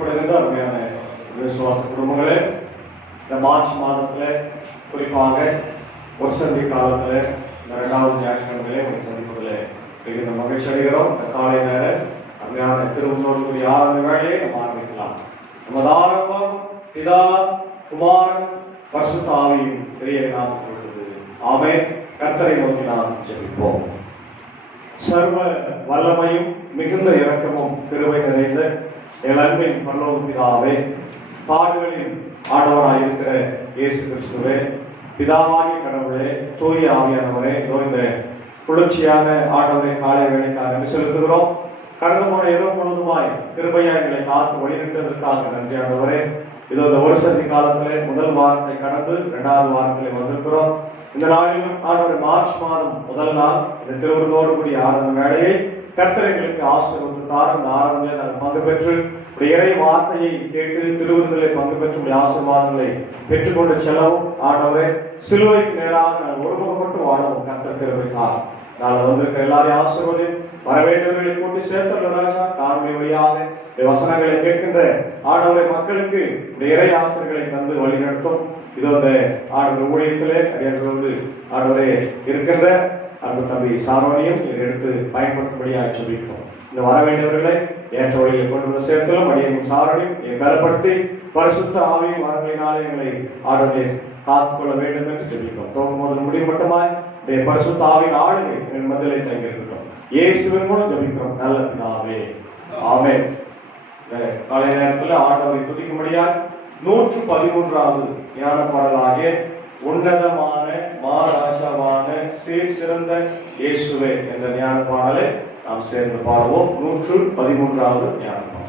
நேசிக்கப்படுகின்ற அருமையான விசுவாச குடும்பங்களே, இந்த மார்ச் மாதத்தில் குறிப்பாக ஒரு சந்தி காலத்தில் இந்த 2வது ஞாயிற்றுக்கிழமையிலே ஒரு சந்திப்பதில் மிகுந்த மகிழ்ச்சி அடைகிறோம். இந்த காலை நேர அருமையான திருவுள்ளோடு ஆரம்ப வேலையை நம்ம ஆரம்பிக்கலாம். நமது ஆரம்பம் பிதா குமாரன் பரிசுத்த ஆவியின் பெரிய நாமத்தில் உள்ளது. ஆமென். கர்த்தரை நோக்கி நாம் ஜெபிப்போம். சர்வ வல்லமையும் மிகுந்த இரக்கமும் கிருபை நிறைந்த என் அன்பின் பரலோக பிதாவே, பாடுகளின் ஆண்டவராயிருக்கிற இயேசு கிறிஸ்துவே, பிதாவாகிய கடவுளே, தூய ஆவியானவரே, இந்த குளிர்ச்சியான ஆண்டவரை காலை வேலைக்காக செலுத்துகிறோம். கடந்த போன இரவு முழுவதுமாய் கிருபையா எங்களை காத்து வழிநடத்ததற்காக நன்றி ஆண்டவரே. இது இந்த ஒரு சந்தி காலத்திலே முதல் வாரத்தை கடந்து 2வது வாரத்திலே வந்திருக்கிறோம். இந்த நாளிலும் ஆண்டவர் மார்ச் மாதம் முதல் நாள் இந்த திருவிழோடு கூடிய ஆராதனை வேலையை கர்த்தரைகளுக்கு ஆசீர்வதித்து தார். இந்த ஆராதனையை நாங்கள் பங்கு பெற்று இறை வார்த்தையை கேட்டு திருவிருந்திலே பங்கு பெற்று ஆசீர்வாதங்களை பெற்றுக்கொண்டு செல்லவும் ஆண்டவரே, சிலுவைக்கு நேராக நாங்கள் ஒருமுகப்பட்டு வாழவும் கர்த்தர் கிருபை தார். நாங்கள் வந்திருக்கிற எல்லாரையும் ஆசீர்வதி வரவேண்டியவர்களை கூட்டி சேர்த்தல் ராஜா. காணொலி வழியாக வசனங்களை கேட்கின்ற ஆண்டவரை மக்களுக்கு இறை ஆசிரியர்களை தந்து வழி நடத்தும். இது அந்த ஆண்டவர் ஊழியத்திலே அடியார்களோடு ஆண்டவரே இருக்கின்ற அன்பு தம்பி சாரோனையும் எடுத்து பயன்படுத்தும்படியாக ஜெபிக்கிறோம். இந்த வர வேண்டியவர்களை ஏற்ற வழியில் கொண்டு வந்து சேர்த்தலும் அடியையும் சாரோனையும் பலப்படுத்தி பரிசுத்த ஆவியும் வரங்களினாலே எங்களை ஆண்டவரை காத்துக்கொள்ள வேண்டும் என்று ஜெபிக்கிறோம். துவங்கும் முதல் முடிவு மட்டுமாய் பரிசுத்த ஆவியின் ஆளுகை எங்கள் மத்தியிலே தங்கியிருக்கிறோம். இயேசுவின் மூலம் ஜெபிக்கிறோம் நல்ல பிதாவே, ஆமென். காலை நேரத்தில் ஆண்டவரை துதிக்கும்படியாய் 113வது ஞான பாடலாகிய உன்னதமான மாராஜாவான சீர் சிறந்த இயேசுவே என்ற ஞான பாடலை நாம் சேர்ந்து பாடுவோம். 113வது ஞான பாடல்.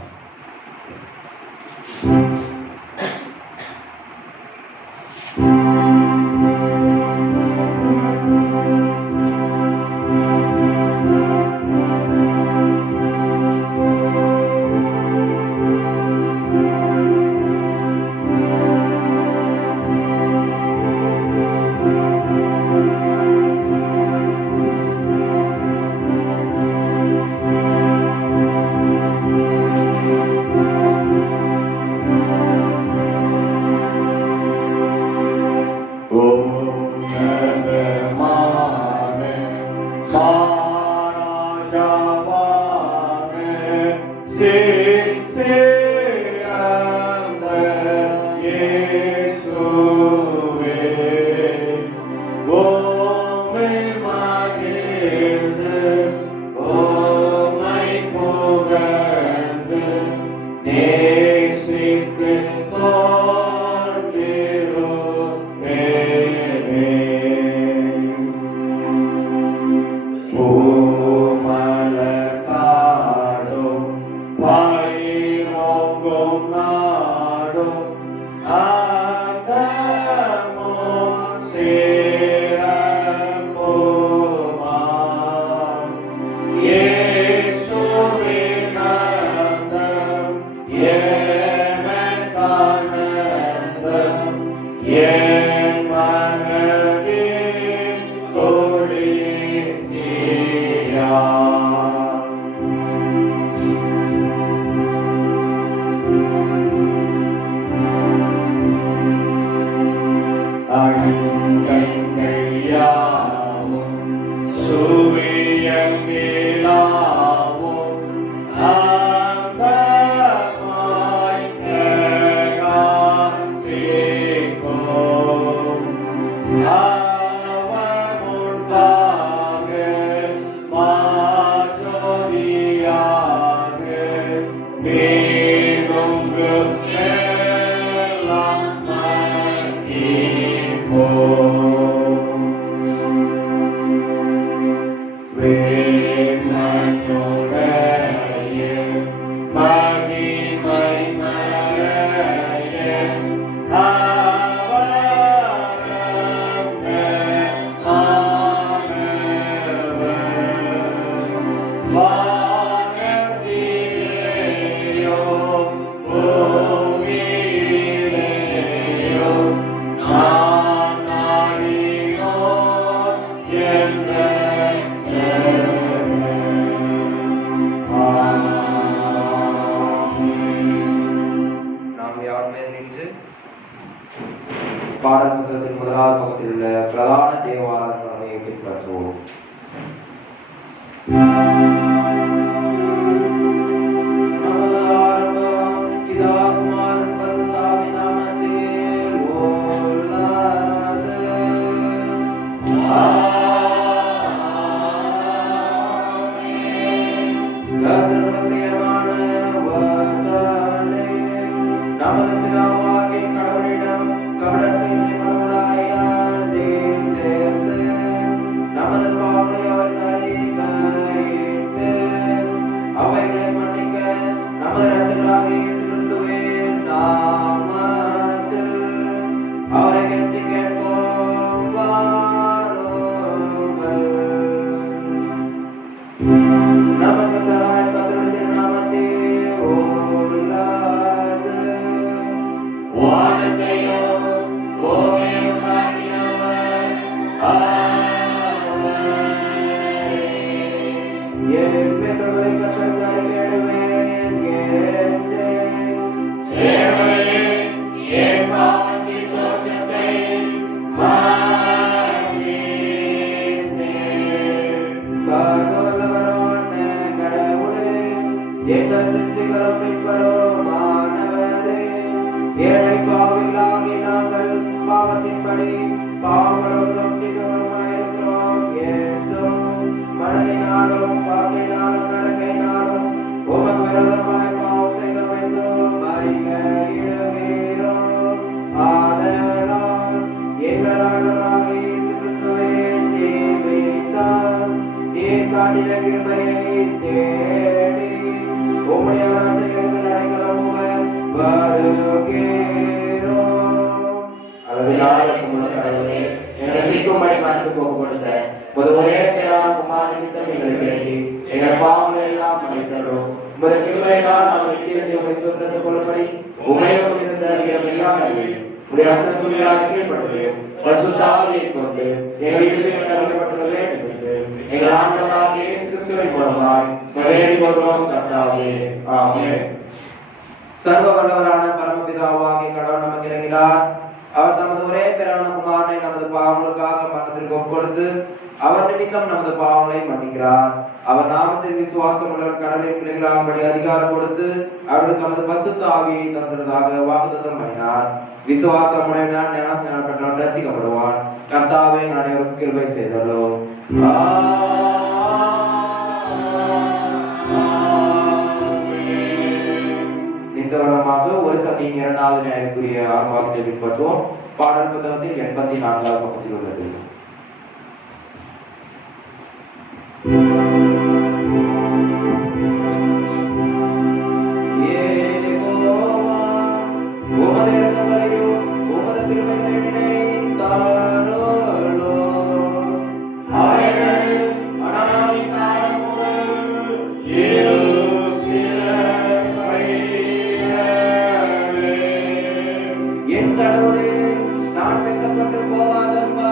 Suviyangilawo, Antama பாடல் புத்தகத்தின் முதலாவது பக்கத்தில் உள்ள பிரதான தேவாலயங்களை பின்பற்றுவோம். சர்வ வல்லவரான பரமபிதாவாகிய கடவுள் நமக்கு இறங்கினார். அவர் தமது ஒரே பேரான குமாரனை நமது பாவங்களுக்காக மரணத்திற்கு ஒப்புக்கொடுத்து அவர் நிமித்தம் நமது பாவங்களை மன்னிக்கிறார். அவர் நாமத்தில் விசுவாசம் உள்ள கடவுளின் பிள்ளைகளாகும்படி அதிகாரம் கொடுத்து அவர்கள் தமது பரிசுத்த ஆவியை தந்ததாக வாக்குத்தத்தம் பண்ணினார். விசுவாசமுடைய ஞானஸ்நானம் பெற்றவன் ரட்சிக்கப்படுவான். கர்த்தாவே அனைவரும் கிருபை செய்தோம். ஒரு சபையின் 2வது நியாயக்குரிய ஆர்வத்தை பின்பற்றுவோம். பாடல் புத்தகத்தில் 84வது பக்கத்தில் உள்ளது. நான் வெக்கப்பட்டு போகாதப்பா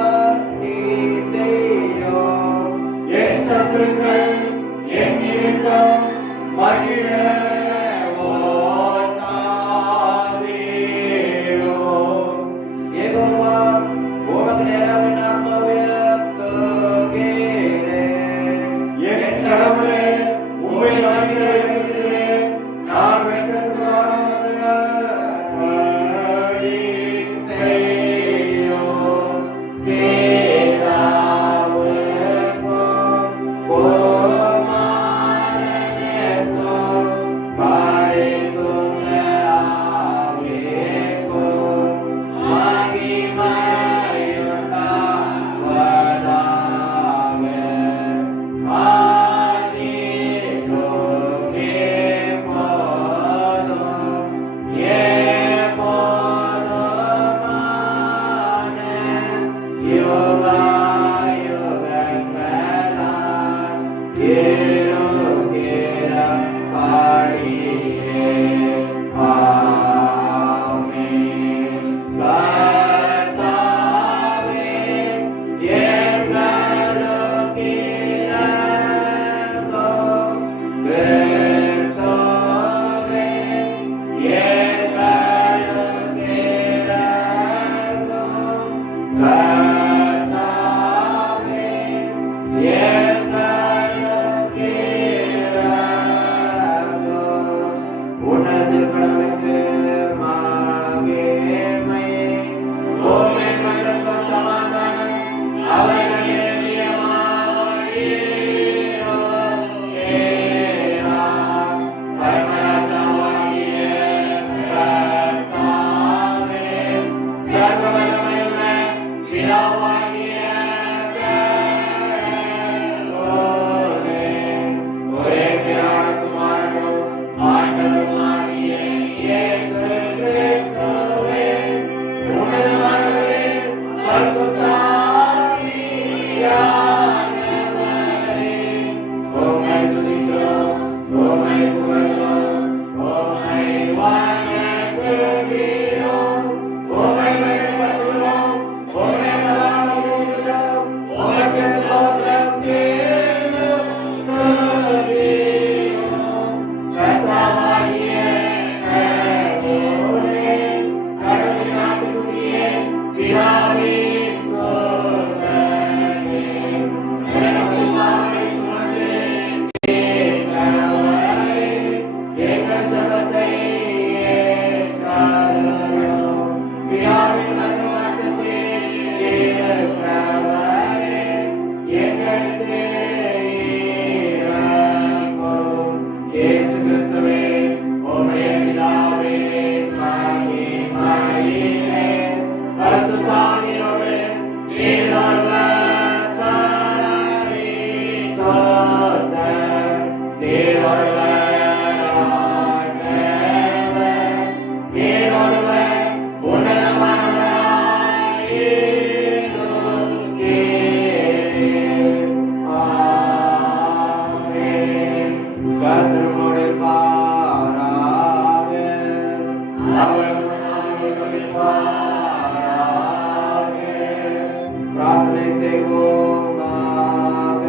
பிரார்த்தனை செய்வோமாக.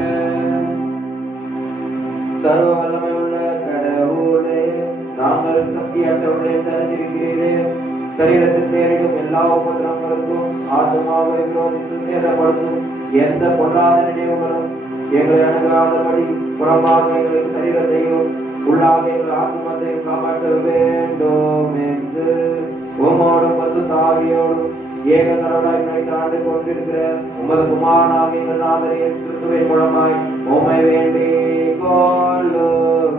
சர்வ வல்லமை உள்ள கடவுளே, நாங்கள் சக்தியற்றவர்களை தருகிறீரே, சரீரத்துக்கு நேரிடும் எல்லா உபதிரவங்களுக்கும் ஆத்மாவை விரோதித்து சேதப்படுத்தும் எந்த பொல்லாத நினைவுகளும் எங்களை அணுகாதபடி புறமாக எங்களுக்கு சரீரத்தையும் உள்ளாக எங்கள் ஆத்மத்தையும் காப்பாற்ற வேண்டும் என்று உமோடும் பசுத்தாவியோடும் ஏக கடவுளாய் நினைத்து ஆண்டு கொண்டிருக்கிற உமது குமாரனாக எங்கள் நாதர் இயேசு கிறிஸ்துவின் மூலமாய் உம்மை வேண்டிக் கொள்ளுகிறோம்.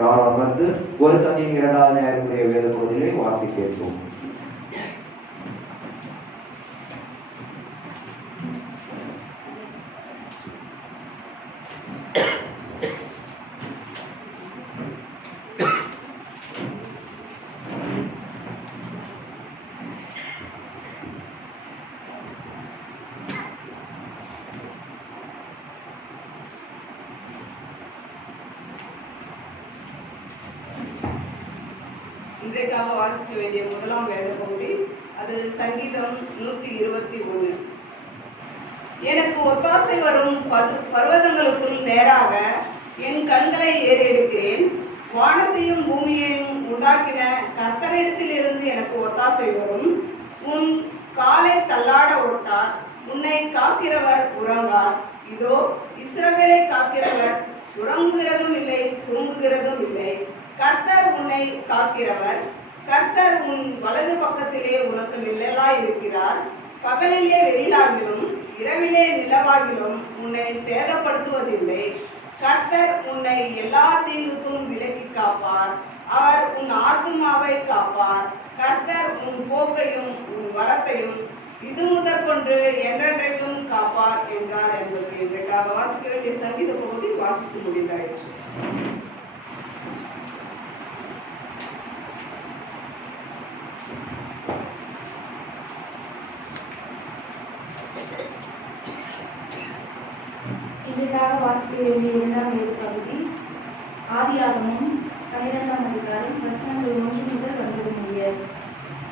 யாரும் வந்து ஒரு சமயம் 2வது நேரத்துடைய வேத பகுதியை வாசிக்கிறோம். இன்றைக்காக வாசிக்க வேண்டிய முதலாம் வேத பகுதி அது சங்கீதம் 121. எனக்கு ஒத்தாசை வரும் பர்வதங்களுக்குள் நேராக என் கண்களை ஏறெடுக்கிறேன். வானத்தையும் பூமியையும் உண்டாக்கின கர்த்தரிடத்திலிருந்து எனக்கு ஒத்தாசை வரும். உன் காலை தள்ளாட ஒட்டார், உன்னை காக்கிறவர் உறங்கார். இதோ இஸ்ரவேலை காக்கிறவர் உறங்குகிறதும் இல்லை, தூங்குகிறதும் இல்லை. கர்த்தர் உன்னை காக்கிறவர். கர்த்தர் உன் வலது பக்கத்திலே உனக்கு நிழலாய் இருக்கிறார். பகலிலே வெயிலாகிலும் இரவிலே நிலவாகிலும் உன்னை சேதப்படுத்துவதில்லை. கர்த்தர் உன்னை எல்லா தீங்குக்கும் விலக்கி காப்பார். அவர் உன் ஆத்துமாவை காப்பார். கர்த்தர் உன் போக்கையும் உன் வரத்தையும் இது முதற்கொண்டு என்றென்றைக்கும் காப்பார் என்றார் என்பது இன்றைக்காக வாசிக்க வேண்டிய சங்கீத பகுதி வாசித்து முடிந்தாயிற்று. இன்றைக்காக வாசிக்க வேண்டிய 2ஆம் வேத பகுதி ஆதியாகமம் 12ஆம் அதிகாரம் வசனங்கள் 1 முதல் 9 முடிய.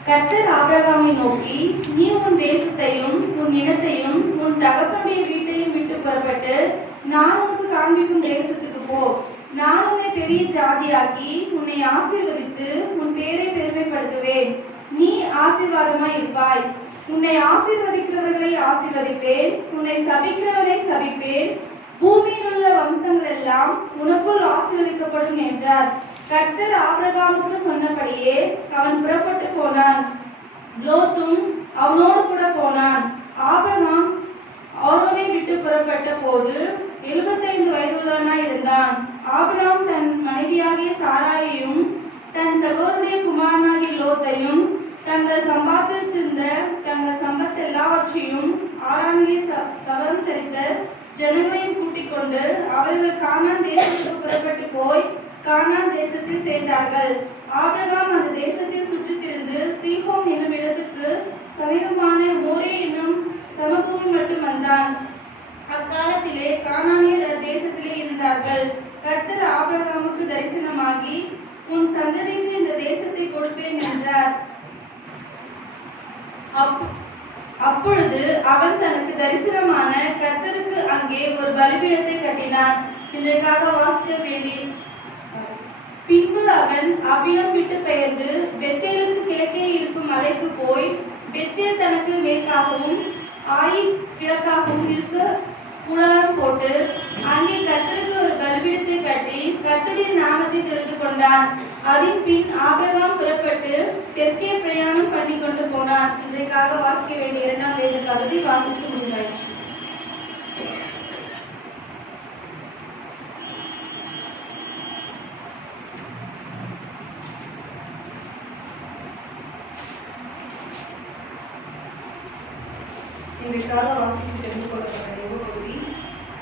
கர்த்தர் ஆபிரகாமை நோக்கி, நீ உன் தேசத்தையும் உன் இனத்தையும் உன் தகப்பனுடைய வீட்டையும் விட்டு புறப்பட்டு நான் உனக்கு காண்பிக்கும் தேசத்துக்கு போ. நான் உன்னை பெரிய ஜாதியாக்கி உன்னை ஆசீர்வதித்து உன் பேரை பெருமைப்படுத்துவேன். நீ ஆசீர்வாதமாய் இருப்பாய். உன்னை ஆசீர்வதிக்கிறவர்களை ஆசீர்வதிப்பேன், உன்னை சபிக்கிறவனை சபிப்பேன். பூமியில் உள்ள வம்சங்கள் எல்லாம் உனக்குள் ஆசீர்வதிக்கப்படும் என்றார். கர்த்தர் ஆபிரகாமுக்கு சொன்னபடியே அவன் புறப்பட்டு போனான். லோத்தும் அவனோடு கூட போனான். ஆபிரகாம் ஆரோனை விட்டு புறப்பட்ட போது 75 வயதுள்ளவனாய் இருந்தான். ஆபிரகாம் தன் மனைவியாகிய சாராயையும் தன் சகோதரிய குமாரனாகிய லோத்தையும் தங்கள் சம்பாதித்திருந்த தங்கள் சம்பத் எல்லாவற்றையும் ஆரானிலே சவரம் தரித்த ஜனங்களையும் கூட்டிக் கொண்டு அவர்கள் கானான் தேசத்துக்கு புறப்பட்டு போய் கானான் தேசத்தில் சேர்ந்தார்கள். ஆபிரகாம் அந்த தேசத்தில் சுற்றித்திருந்து சீகோம் என்னும் இடத்துக்கு சமீபமான மோரே என்னும் சமபூமி மட்டும் வந்தான். அக்காலத்திலே கானானியர் தேசத்திலே இருந்தார்கள். கர்த்தர் ஆபிரகாமுக்கு தரிசனமாகி, உன் சந்ததிக்கு இந்த தேசத்தை கொடுப்பேன் என்றார். அப்பொழுது அவன் தனக்கு தரிசனமான கர்த்தருக்கு அங்கே ஒரு பலிபீடத்தை கட்டினான். இதற்காக வாசிக்க வேண்டி பின்பு அவன் அவ்விடம் விட்டு பெயர்ந்து பெத்தேலுக்கு கிழக்கே இருக்கும் மலைக்கு போய் பெத்தேல் தனக்கு மேற்காகவும் ஆயி கிழக்காகவும் இருக்க கூடாரம் போட்டு அங்கே கர்த்தருக்கு ஒரு பலிபீடத்தை கட்டி கர்த்தருடைய நாமத்தை தெரிந்து கொண்டான். அதன் பின் ஆபிரகாம் புறப்பட்டு தெற்கே பிரயாணம் பண்ணி கொண்டு போனான். இதற்காக வாசிக்க வேண்டிய 2ஆம் வேத பகுதி வாசித்து முடிந்தாயிற்று. இன்றைக்காக வாசித்து தெரிந்து கொள்ளப்பட்ட தேவ பகுதி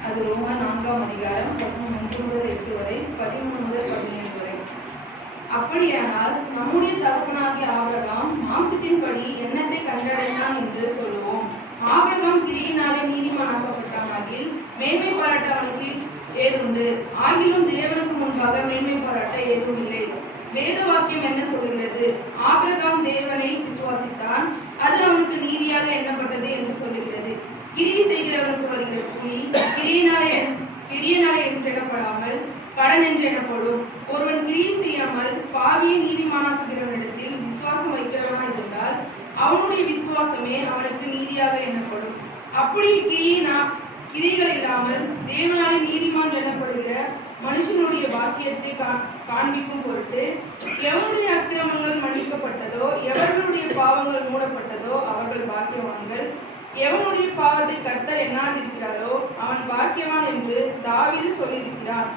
அது ரோம 4ஆம் அதிகாரம் வசனம் 1 முதல் 8 வரை, 13 முதல் 17 வரை. அப்படியானால் நம்முடைய தகப்பனாகிய ஆபிரகாம் மாம்சத்தின்படி எண்ணத்தை கண்டடைந்தான் என்று சொல்லுவோம். ஆபிரகாம் கிரியினாலே நீதிமானாக்கப்பட்டானாகில் மேன்மை பாராட்ட ஏதுண்டு? ஆகிலும் தேவனுக்கு முன்பாக மேன்மை பாராட்ட ஏதும் இல்லை. வேத வாக்கியம் என்ன சொல்கிறது? ஆபிரகாம் தேவனை விசுவாசித்தான், அது அவனுக்கு நீதியாக எண்ணப்பட்டது என்று சொல்லுகிறது. கிரியை செய்கிறவனுக்கு வருகிற கூலி கிரியனாலே என்று எண்ணப்படாமல் கடன் என்று எனப்படும். ஒருவன் கிரியை செய்யாமல் பாவியை நீதிமானாக்குகிறவனிடத்தில் விசுவாசம் வைக்கிறவனாய் இருந்தால் அவனுடைய விசுவாசமே அவனுக்கு நீதியாக எண்ணப்படும். அப்படி கிரிகள் இல்லாமல் தேவனாலே நீதிமான் எனப்படுகிற மனுஷனுடைய பாக்கியத்தை காண்பிக்கும் பொருட்டு எவருடைய அக்கிரமங்கள் மன்னிக்கப்பட்டதோ, எவர்களுடைய பாவங்கள் மூடப்பட்டதோ அவர்கள் பாக்கியவான்கள். எவனுடைய பாவத்தை கர்த்தர் எண்ணாதிருக்கிறாரோ அவன் பாக்கியவான் என்று தாவீது சொல்லியிருக்கிறான்.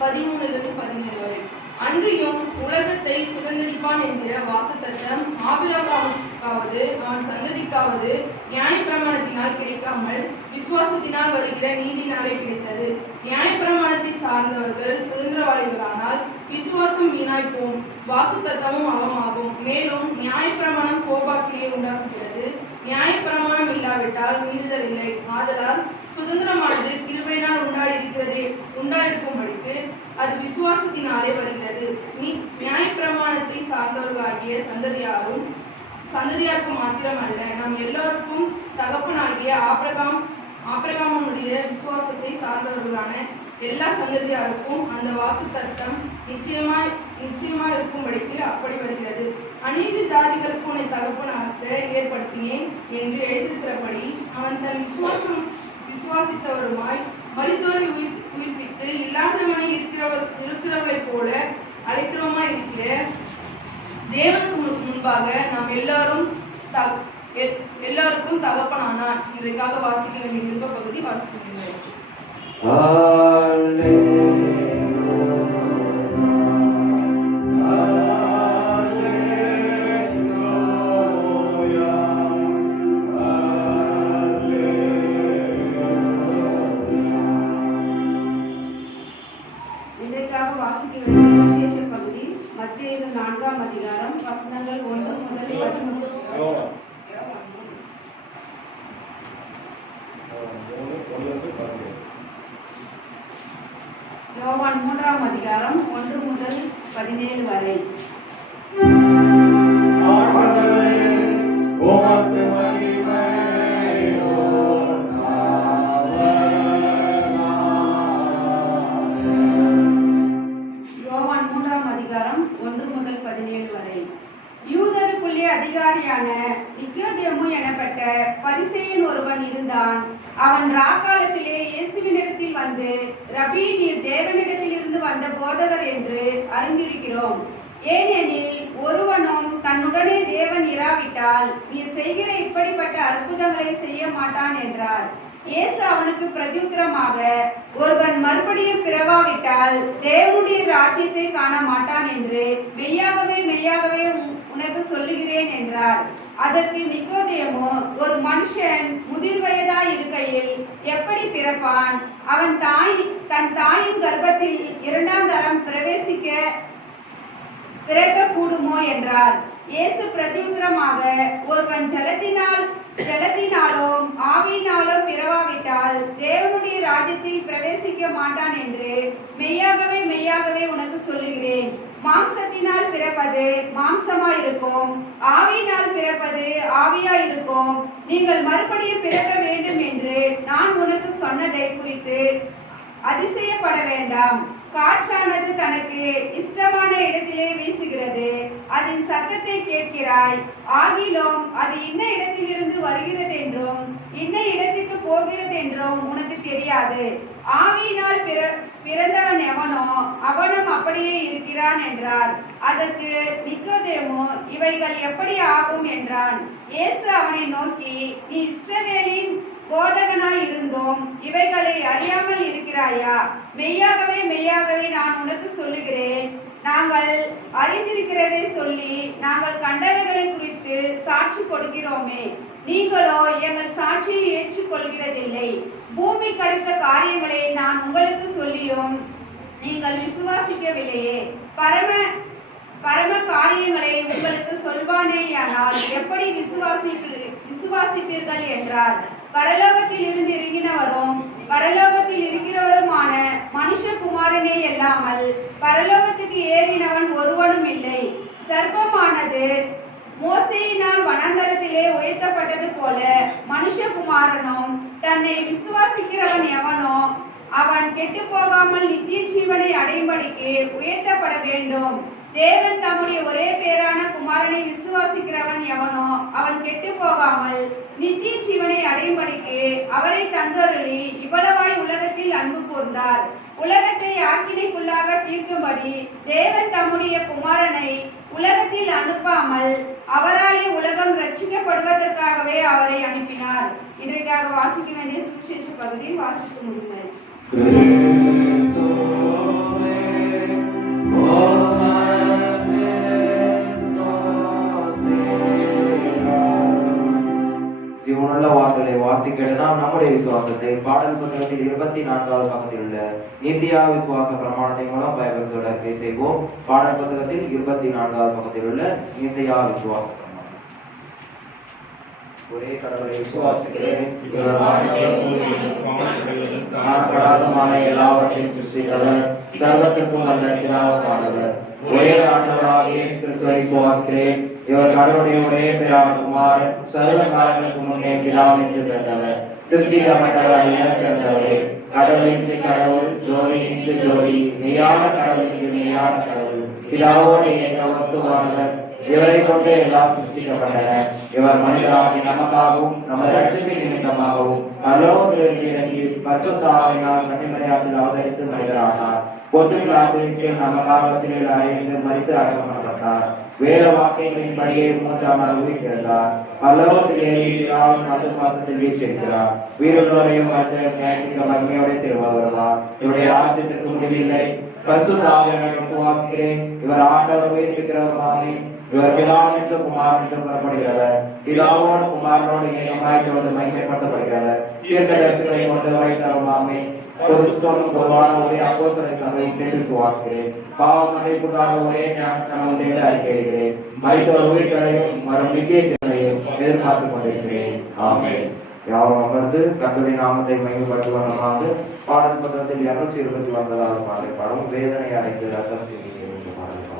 13-17 வரை. அன்றியும் உலகத்தை சுதந்திரிப்பான் என்கிற வாக்குத்தத்தம் ஆபிரகாமுக்காவது அவன் சந்ததிக்காவது நியாயப்பிரமாணத்தினால் கிடைக்காமல் விசுவாசத்தினால் வருகிற நீதினாலே கிடைத்தது. நியாயப்பிரமாணத்தை சார்ந்தவர்கள் சுதந்திரவாளிகளானால் விசுவாசம் வீணாய் போம், வாக்குத்தத்தமும் அவமாகும். மேலும் நியாயப்பிரமாணம் கோபாக்கியை உண்டாக்குகிறது, நியாயப்பிரமாணம் இல்லாவிட்டால் மீறுதல் இல்லை. ஆதலால் சுதந்திரமானது கிருபையினால் உண்டாயிருக்கும்படிக்கு அது விசுவாசத்தினாலே வருகிறது. நியாயப்பிரமாணத்தை சார்ந்தவர்களாகிய சந்ததியாருக்கு மாத்திரமல்ல, நம் எல்லோருக்கும் தகப்பனாகிய ஆபிரகாமுடைய விசுவாசத்தை சார்ந்தவர்களான எல்லா சந்ததியாருக்கும் அந்த வாக்குத்தத்தம் நிச்சயமா இருக்கும்படிக்கு அப்படி வருகிறது. அநேக ஜாதிகளுக்கு உன்னை தகப்பனாக ஏற்படுத்தினேன் என்று எழுதியிருக்கிறபடி அவன் தன் விசுவாசித்தவருமாய் மரித்தோரை உயிர்ப்பித்து இல்லாதவனை இருக்கிறவர்களைப் போல அழைக்கிறவமாய் இருக்கிற தேவனுக்கு முன்பாக நாம் எல்லாருக்கும் தகப்பனானான். இன்றைக்காக வாசிக்க வேண்டிய விருப்ப பகுதி வாசிக்கின்றோம். யோவான் 3ஆம் அதிகாரம் 1 முதல் 17 வரை. யோவான் 3ஆம் அதிகாரம் 1 முதல் 17 வரை. யூதருக்குள்ளே அதிகாரியான நிக்கோதேமு எனப்பட்ட பரிசேயன் ஒருவன் இருந்தான். அவன் ராக்காலத்திலே இயேசுவினிடத்தில் வந்து, ரபி, நீர் தேவனிடத்திலிருந்து வந்த போதகர் என்று அறிந்திருக்கிறோம். ஏனெனில் ஒருவனும் தன்னுடனே தேவன் இராவிட்டால் நீர் செய்கிற இப்படிப்பட்ட அற்புதங்களை செய்ய மாட்டான் என்றார். இயேசு அவனுக்கு பிரதியுத்தரமாக, ஒருவன் மறுபடியும் பிறவாவிட்டால் தேவனுடைய ராஜ்யத்தை காண மாட்டான் என்று மெய்யாகவே உனக்கு சொல்லுகிறேன் என்றார். அதற்கு நிக்கோதேமு, ஒரு மனுஷன் முதிர் வயதாய் இருக்கையில் எப்படி பிறப்பான்? அவன் தன் தாயின் கர்ப்பத்தில் 2ஆம் தரம் பிறக்க கூடுமோ என்றார். இயேசு பிரதியுத்தரமாக, ஒருவன் ஜலத்தினாலும் ஆவியினாலோ பிறவாவிட்டால் தேவனுடைய ராஜ்யத்தில் பிரவேசிக்க மாட்டான் என்று மெய்யாகவே உனக்கு சொல்லுகிறேன். மாம்சத்தினால் பிறப்பது மாம்சமாயிருக்கும், ஆவியினால் பிறப்பது ஆவியாயிருக்கும். நீங்கள் மறுபடியும் பிறக்க வேண்டும் என்று நான் உனக்கு சொன்னதை குறித்து அதிசயப்பட வேண்டாம். காற்றானது தனக்கு இஷ்டமான இடத்திலே வீசுகிறது, அதன் சத்தத்தை கேட்கிறாய், ஆகிலும் அது இன்ன இடத்திலிருந்து வருகிறதென்றும் இன்ன இடத்துக்கு போகிறதென்றும் உனக்கு தெரியாது. ஆவியினால் பிறந்தவன் எவனோ அவனும் அப்படியே இருக்கிறான் என்றார். அதற்கு நிக்கோதேமு, இவைகள் எப்படி ஆகும் என்றான். இயேசு அவனை நோக்கி, நீ இஸ்ரவேலின் போதகனாய் இருந்தோம் இவைகளை அறியாமல் இருக்கிறாயா? மெய்யாகவே நான் உனக்கு சொல்லுகிறேன், நாங்கள் அறிந்திருக்கிறதை சொல்லி நாங்கள் கண்டவைகளை குறித்து சாட்சி கொடுக்கிறோமே, நீங்களோ எங்கள் சாட்சியை ஏற்றுக்கொள்கிறதில்லை. பூமி கடந்த காரியங்களை நான் உங்களுக்கு சொல்லியும் நீங்கள் விசுவாசிக்கவில்லையே. பரம காரியங்களை உங்களுக்கு சொல்வானேயானால் எப்படி விசுவாசிப்பீர்கள் என்றார். பரலோகத்தில் இருந்து இறங்கினவரும் பரலோகத்தில் இருக்கிறவருமான இல்லாமல் பரலோகத்துக்கு ஏறினவன் ஒருவனும் இல்லை. சர்ப்பமானது மோசேயினால் வனாந்தரத்திலே உயர்த்தப்பட்டது போல மனுஷகுமாரனும் தன்னை விசுவாசிக்கிறவன் எவனோ அவன் கெட்டு போகாமல் நித்திய ஜீவனை அடையும்படிக்கு உயர்த்தப்பட வேண்டும். தேவன் தம்முடைய ஒரே பேரான குமாரனை விசுவாசிக்கிறவன் எவனோ அவன் கெட்டு போகாமல் நித்திய ஜீவனை அடையும்படிக்கு அவரை தந்தருளி இவ்வளவாய் உலகத்தில் அன்பு கூர்ந்தார். உலகத்தை ஆக்கினைக்குள்ளாக தீர்க்கும்படி தேவன் தம்முடைய குமாரனை உலகத்தில் அனுப்பாமல் அவராலே உலகம் ரட்சிக்கப்படுவதற்காகவே அவரை அனுப்பினார். இன்றைக்காக வாசிக்க வேண்டிய சுவிசேஷ பகுதியில் வாசிக்க முடியுமே. ஜீவனுள்ள வார்த்தைகளை வாசிக்க நாம் நம்முடைய விசுவாசத்தை பாடல் புத்தகத்தில் 24வது பக்கத்தில் உள்ள நீசியா விசுவாச பிரமாணத்தை மூலம் பயபக்தியோடு அறிக்கை செய்வோம். பாடல் புத்தகத்தில் 24வது பக்கத்தில் உள்ள நீசியா விசுவாச பிரமாணம். ஒரே கடவுளை விசுவாசிக்கிறேன், காணப்படாதமான எல்லாவற்றையும் சிருஷ்டித்தவர், சர்வத்திற்கும் வல்ல பிதாவானவர், ஒரே ஆண்டவராகிய கிறிஸ்துவை விசுவாசிக்கிறேன். இவர் கடவுளுடைய ஒரே பிதாவான குமாரன், சர்வ காலங்களுக்கு முன்னே பிதாவினின்று பிறந்தவர், சிருஷ்டிக்கப்பட்டவர் அல்ல, பிறந்தவர். கடவுளின்றி கடவுள், ஜோதியின்றி ஜோதி, மெய்யான கடவுளின்றி மெய்யான கடவுள், பிதாவோடு ஏக வஸ்துவானவர். இவரை கொண்டு எல்லாம் சிருஷ்டிக்கப்பட்டன. இவர் மனிதராகி நமக்காகவும் நமது ரட்சிப்பின் நிமித்தமாகவும் பரலோகத்திலிருந்து இறங்கி பரிசுத்த ஆவியினால் கன்னிமரியாத்தில் அவதரித்து மனிதரானார். பொதுவிழாவிற்கு நமக்காக சிலையில் அறைந்து மரித்து அடக்கம் பண்ணப்பட்டார். வேத வாக்கியங்களின்படியே 3ஆம் நாள் உயிர்த்தெழுந்தார். பரலோகத்தில் ஏறி பிதாவின் வலதுபார்சத்தில் வீற்றிருக்கிறார். உயிருள்ளோரையும் மரித்தோரையும் மகிமையோடு திரும்ப வருவார். இவருடைய ராஜ்யத்திற்கு முடிவில்லை. பரிசுத்த ஆவியானவரை விசுவாசிக்கிறேன். இவர் ஆண்டவர் உயிர்ப்பிக்கிறவருமாமே. இவர் பிதாவினின்று குமாரனின்று புறப்படுகிறவர். பிதாவோடு குமாரனோடு ஏகமாய் மகிமைப்படுத்தப்படுகிறவர். தீர்க்கதரிசிகளை கொண்டு வைத்தவருமாமே. பொதுவான ஒரே அப்போஸ்தல சபையை விசுவாசிக்கிறேன். பாவம் மன்னிப்புக்காக ஒரே ஞானஸ்நானம் என்று அறிக்கையிடுகிறேன். மரித்தோர் உயிர்களையும் வரும் நித்திய ஜீவனையும் எதிர்பார்த்துக் கொண்டிருக்கிறேன். ஆமென். யாரும் அமர்ந்து கர்த்தருடைய நாமத்தை மகிமைப்படுத்துவதற்காக பாடல் புத்தகத்தில் 229வது பாடல் பாடும் வேதனை அடைந்து ரத்தம் சிந்தி என்று பாடல் பாடும்.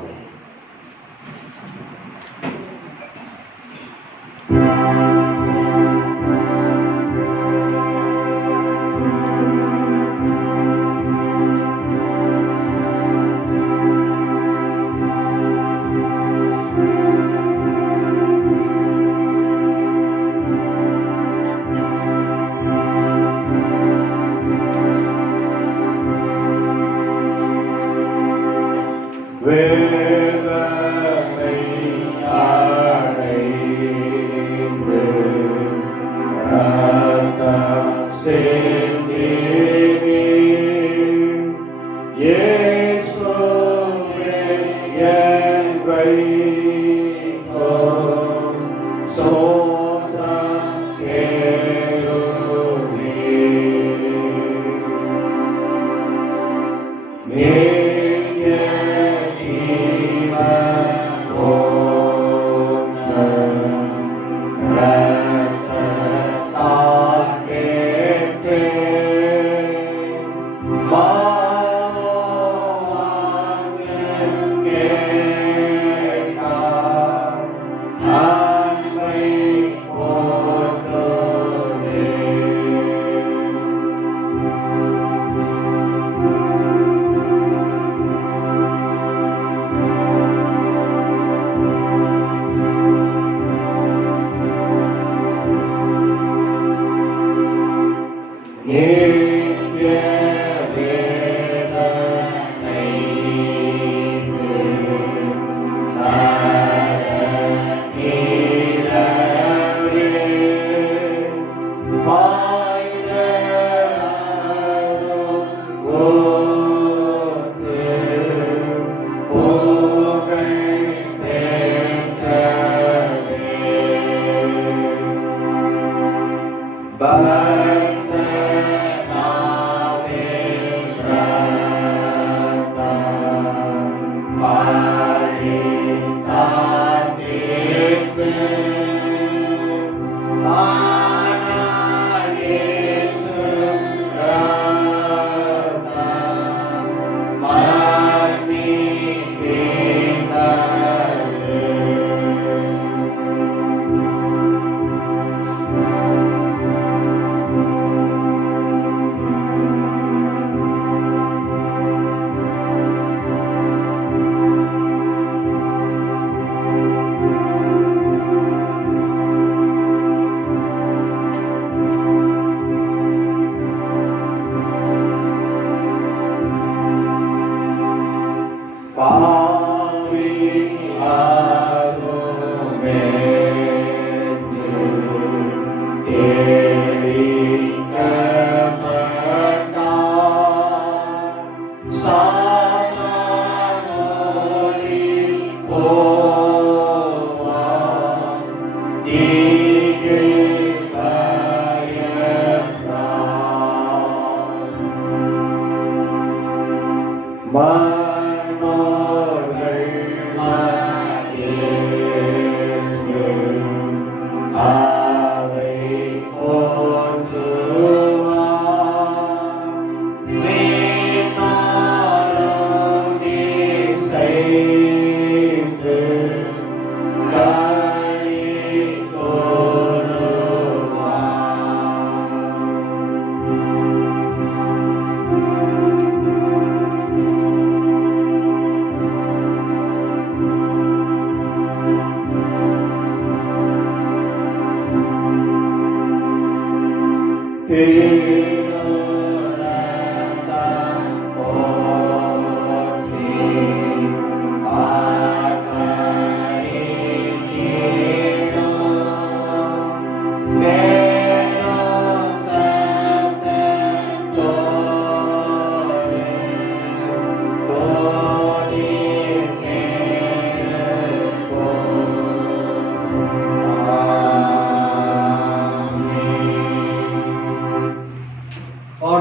Bye.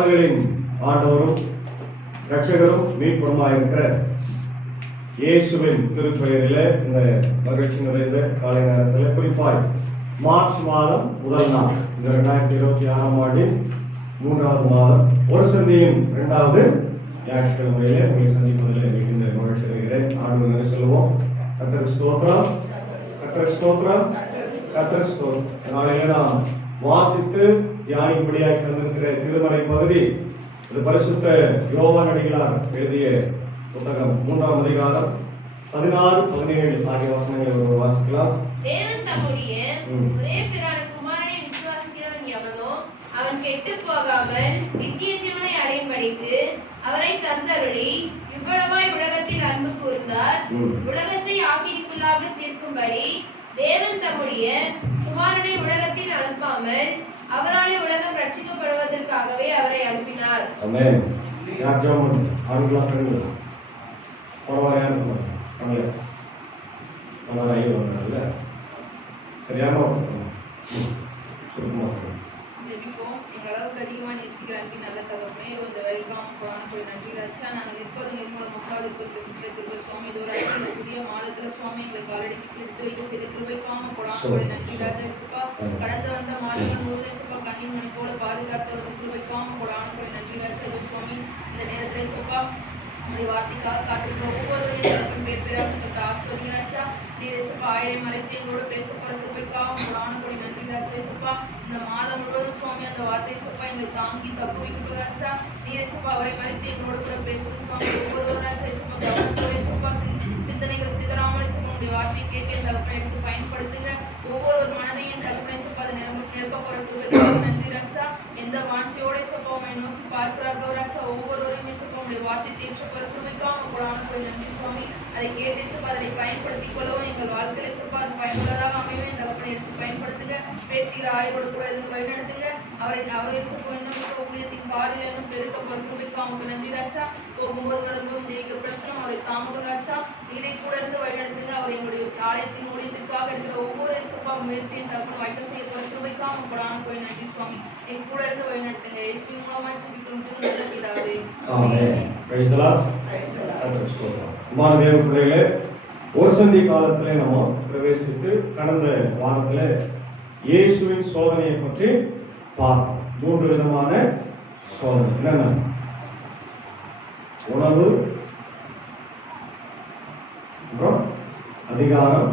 ஜாதிகளின் ஆண்டவரும் இரட்சகரும் மீட்பருமாயிருக்கிற இயேசுவின் திருப்பெயரிலே இந்த மகிழ்ச்சி நிறைந்த காலை நேரத்தில் குறிப்பாய் மார்ச் மாதம் முதல் நாள் இந்த 2026 ஆண்டின் 3வது மாதம் ஒரு சந்தியின் 2வது ஞாயிற்றுக்கிழமையிலே உங்களை சந்திப்பதில் மிகுந்த மகிழ்ச்சி அடைகிறேன். ஆண்டவரை சொல்லுவோம். கர்த்தருக்கு ஸ்தோத்திரம், கர்த்தருக்கு ஸ்தோத்திரம், கர்த்தருக்கு ஸ்தோத்திரம். நாளையில நாம் வாசித்து தியானிக்கும்படியாக தந்திருக்கிற திருமறை பகுதி இது பரிசுத்த யோவான் அடிகளார் எழுதிய புத்தகம் 3ஆம் அதிகாரம் 16, 17 ஆகிய வசனங்களை ஒருவர் வாசிக்கலாம். தேவன் தம்முடைய ஒரே பிரான குமாரனை விசுவாசிக்கிறவன் எவனோ அவன் கெட்டுப் போகாமல் நித்திய ஜீவனை அடையும்படிக்கு அவரை தந்தருளி இவ்வளவாய் உலகத்தில் அன்பு கூர்ந்தார். உலகத்தை ஆக்கிரிக்குள்ளாக தீர்க்கும்படி தேவன் தம்முடைய குமாரனை உலகத்தில் அனுப்பாமல் அவராலே உலகம் ரட்சிக்கப்படுவதற்காகவே அவரை அனுப்பினார். ஆமென். யாஜம் ஆண்களா பெண்களா பரவாயில்லையா நம்மளே நம்ம ஐயோ வந்தாங்கல்ல சரியான சுருக்கமா ஜெபிப்போம். எங்கள் அளவுக்கு அதிகமாக நேசிக்கிற அன்பின் நல்ல தகப்பனே, இந்த வேலைக்காக போய் நன்றி ராஜா. நாங்கள் நிற்பது நிர்மூலம் முக்காது கிருப சுவாமி இதோட இந்த புதிய மாதத்துல சுவாமி எங்களுக்கு ஆல்ரெடி எடுத்து வைக்க செய்த கிருபைக்காம போய் நன்றி ராஜா. இசப்பா கடந்து வந்த மாதங்கள் முழுவதும் இசப்பா கண்ணின் மணி போல பாதுகாத்தவர்கள் கிருபைக்காம போய் நன்றி ராஜா. சுவாமி இந்த நேரத்துல இசப்பா உங்களுடைய வார்த்தைக்காக காத்திருக்கிற ஒவ்வொருவரையும் பேர் பேராக ஆஸ்வதிராஜா. நீர் இசப்பா ஆயிரம் மறைத்து எங்களோட பேச போற கிருபைக்காக போய் நன்றி ராஜா. இசப்பா இந்த மாதம் முழுவதும் சுவாமி அந்த வார்த்தை சப்பா எங்களை தாங்கி தப்பு வைக்கணும் ராஜா. நீர் சப்பா அவரை மறைத்து எங்களோட கூட பேசணும் சுவாமி. ஒவ்வொரு ராஜா சப்பா கவனத்தோட சப்பா சிந்தனைகள் சிதறாமல் சப்பா உங்களுடைய வார்த்தையை கேட்க தகப்பனை எடுத்து பயன்படுத்துங்க. ஒவ்வொரு மனதையும் தகப்பனை சப்பா அதை நிரப்ப போற கிருபைக்காக நன்றி ராஜா. எந்த வாஞ்சியோட சப்பா உண்மை நோக்கி பார்க்கிறார்களோ ராஜா ஒவ்வொருவரையுமே சப்பா உங்களுடைய வார்த்தை தேர்ச்சி போற கிருபைக்காக போய் நன்றி சுவாமி. அதை கேட்டு சப்பா அதை பயன்படுத்திக் கொள்ளவும் எங்கள் வாழ்க்கையில சப்பா அது பயனுள்ளதாக அமையவே தகப்பனை எடுத்து பயன்படுத்துங்க. பேசுகிற ஆய்வோடு கூட இருந்து வழிநடத்துங்க. அவரை ஊழியத்தின் பாதையில பெருக்க பொறுப்புக்கு அவங்க நன்றி ராஜா. போகும்போது வரும்போது தெய்வீக பிரச்சனம் அவரை தாமகம் ராஜா. நீரை கூட இருந்து வழிநடத்துங்க. அவர் எங்களுடைய ஆலயத்தின் ஊழியத்திற்காக எடுக்கிற ஒவ்வொரு சப்பா முயற்சியும் தகவல் வாய்க்க செய்ய பொறுப்புக்கு அவங்க போய் நன்றி சுவாமி. எங்க கூட இருந்து வழிநடத்துங்க. இயேசுவின் மூலமா ஜெபிக்கிறோம் நல்ல பிதாவே. ஆமென். Praise the lord. கர்த்தருக்கு ஸ்தோத்திரம். அன்பான தேவ பிள்ளைகளே, ஒரு சந்தி காலத்திலே நம்ம பிரவேசித்து கடந்த வாரத்துல இயேசுவின் சோதனையை பற்றி பார்த்தோம். 3 விதமான சோதனை. என்னென்ன? உணவு, அப்புறம் அதிகாரம்,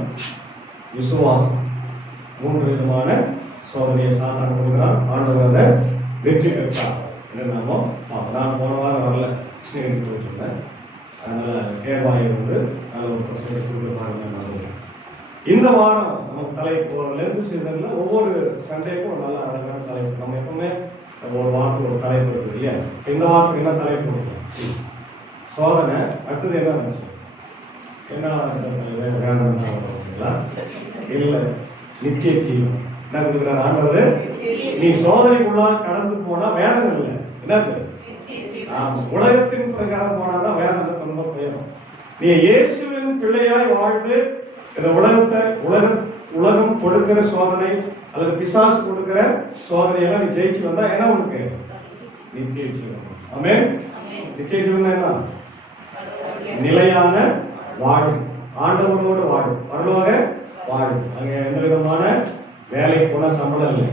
விசுவாசம். 3 விதமான சோதனையை சாத்தான் கொடுக்கிறான். ஆண்டவர் அதை வெற்றி பெற்றார். என்னென்னமோ நான் போன வாரம் வரல, கிருஷ்ணகிரி போயிட்டு இருந்தேன். அதனால கேவாயை வந்து நல்ல ஒரு பிரசங்க கொடுக்குறாங்க. இந்த வாரம் நமக்கு தலைப்பு லென்த் சீசன்ல ஒவ்வொரு சண்டேக்கும் ஒரு நல்ல அழகான தலைப்பு. நம்ம எப்பவுமே ஒரு வாரத்துக்கு ஒரு தலைப்பு இருக்குது இல்லையா? இந்த வாரத்துக்கு என்ன தலைப்பு கொடுக்கணும்? சோதனை. அடுத்தது என்ன இருந்துச்சு? என்ன இல்ல நித்திய ஜீவன். என்ன கொடுக்குறாரு ஆண்டவர்? நீ சோதனைக்குள்ளா கடந்து போனா வேதனை இல்லை. என்னது? உலகத்தின் பிரகாரம் போனாதான் வேதனை ரொம்ப போயிடும். நீ இயேசுவின் பிள்ளையாய் வாழ்ந்து இந்த உலகம் கொடுக்கிற சோதனை அல்லது பிசாசு கொடுக்கிற சோதனையெல்லாம் நீ ஜெயிச்சு வந்தா என்ன உனக்கு? நித்திய ஜீவன். ஆமென். நித்திய ஜீவன் என்ன? நிலையான வாழ்வு, ஆண்டவரோடு வாழ்வு, பரலோக வாழ்வு. அங்க எந்த விதமான வேலைக்கு போனா சம்பளம் இல்லை.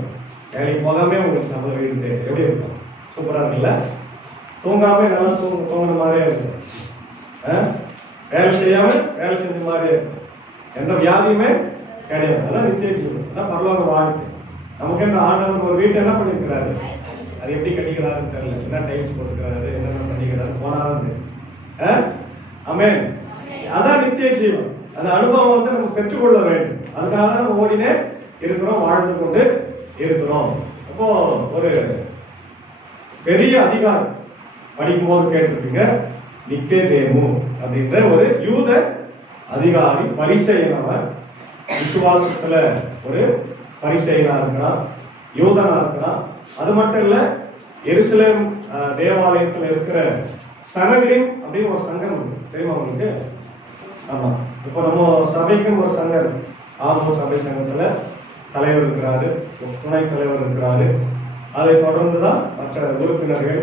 வேலைக்கு போகாம உங்களுக்கு சம்பளம் வீடு எப்படி இருக்கும்? சூப்பரா இருக்குல்ல? தூங்காம நல்லா தூங்குன மாதிரியே இருக்கும். வேலை செய்யாம வேலை செஞ்ச மாதிரியே இருக்கும். எந்த வியாதியுமே கிடையாது. அதான் நித்திய ஜீவன். அதான் பரலோக வாழ்க்கை. நமக்கு என்ன ஆண்டவர் ஒரு வீட்டை என்ன பண்ணிருக்கிறாரு? அது எப்படி கட்டிக்கிறாருன்னு தெரியல. என்ன டைல்ஸ் போட்டுக்கிறாரு, என்னென்ன பண்ணிக்கிறாரு போனாரு. ஆமென். அதான் நித்திய ஜீவன். அந்த அனுபவம் வந்து நம்ம பெற்றுக்கொள்ள வேண்டும். அதுக்காக நம்ம ஓடினே இருக்கிறோம், வாழ்ந்து கொண்டு இருக்கிறோம். அப்போ ஒரு பெரிய அதிகாரம் படிக்கும் போது கேட்டிருப்பீங்க, நிக்கோதேமு அப்படின்ற ஒரு யூத அதிகாரி, பரிசேயனவர். விசுவாசத்துல ஒரு பரிசேயனா இருக்கிறான், யூதனா இருக்கிறான். அது மட்டும் இல்ல, எருசலேம் தேவாலயத்துல இருக்கிற சனகிரிம் அப்படின்னு ஒரு சங்கம் இருக்கு. தெரியுமா உங்களுக்கு? ஆமா. இப்போ நம்ம சபைக்குன்னு ஒரு சங்கம், ஆமோ சபை சங்கத்துல தலைவர் இருக்கிறாரு, துணை தலைவர் இருக்கிறாரு, அதை தொடர்ந்துதான் மற்ற உறுப்பினர்கள்,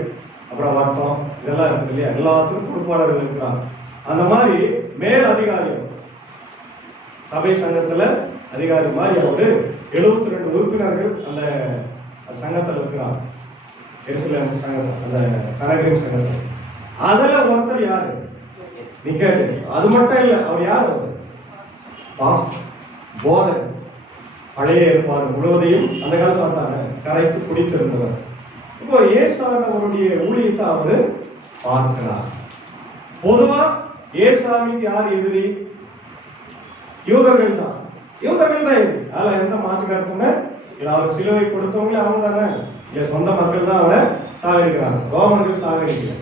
அப்புறம் வட்டம் இதெல்லாம் இருக்குது இல்லையா, எல்லாத்துக்கும் பொறுப்பாளர்கள் இருக்கிறாங்க. அந்த மாதிரி மேல் அதிகாரி சபை சங்கத்துல அதிகாரி மாதிரி அவரு 72 உறுப்பினர்கள் அந்த சங்கத்தில் இருக்கிறாங்க. எருசலேம் சங்கத்தில், அந்த சனகரிம் சங்கத்தில். அதுல ஒருத்தர் யாரு நீ கேட்டு, அது மட்டும் இல்ல, அவர் யார்? பாஸ்டர், போதர். பழைய ஏற்பாடு முழுவதையும் அந்த காலத்துல வந்தாங்க, கரைத்து குடித்திருந்தவர். இப்போ ஏசானவருடைய ஊழியத்தை அவரு பார்க்கிறார். பொதுவா ஏசாமிக்கு யார் எதிரி? யூதர்கள் தான். யூதர்கள் தான் எதிரி, அதுல எந்த மாற்று கருத்துமே இல்ல. அவர் சிலுவை கொடுத்தவங்களே அவங்க தானே, இல்ல சொந்த மக்கள் தான் அவரை சாகடிக்கிறாங்க. ரோமர்கள் சாகடிக்கல,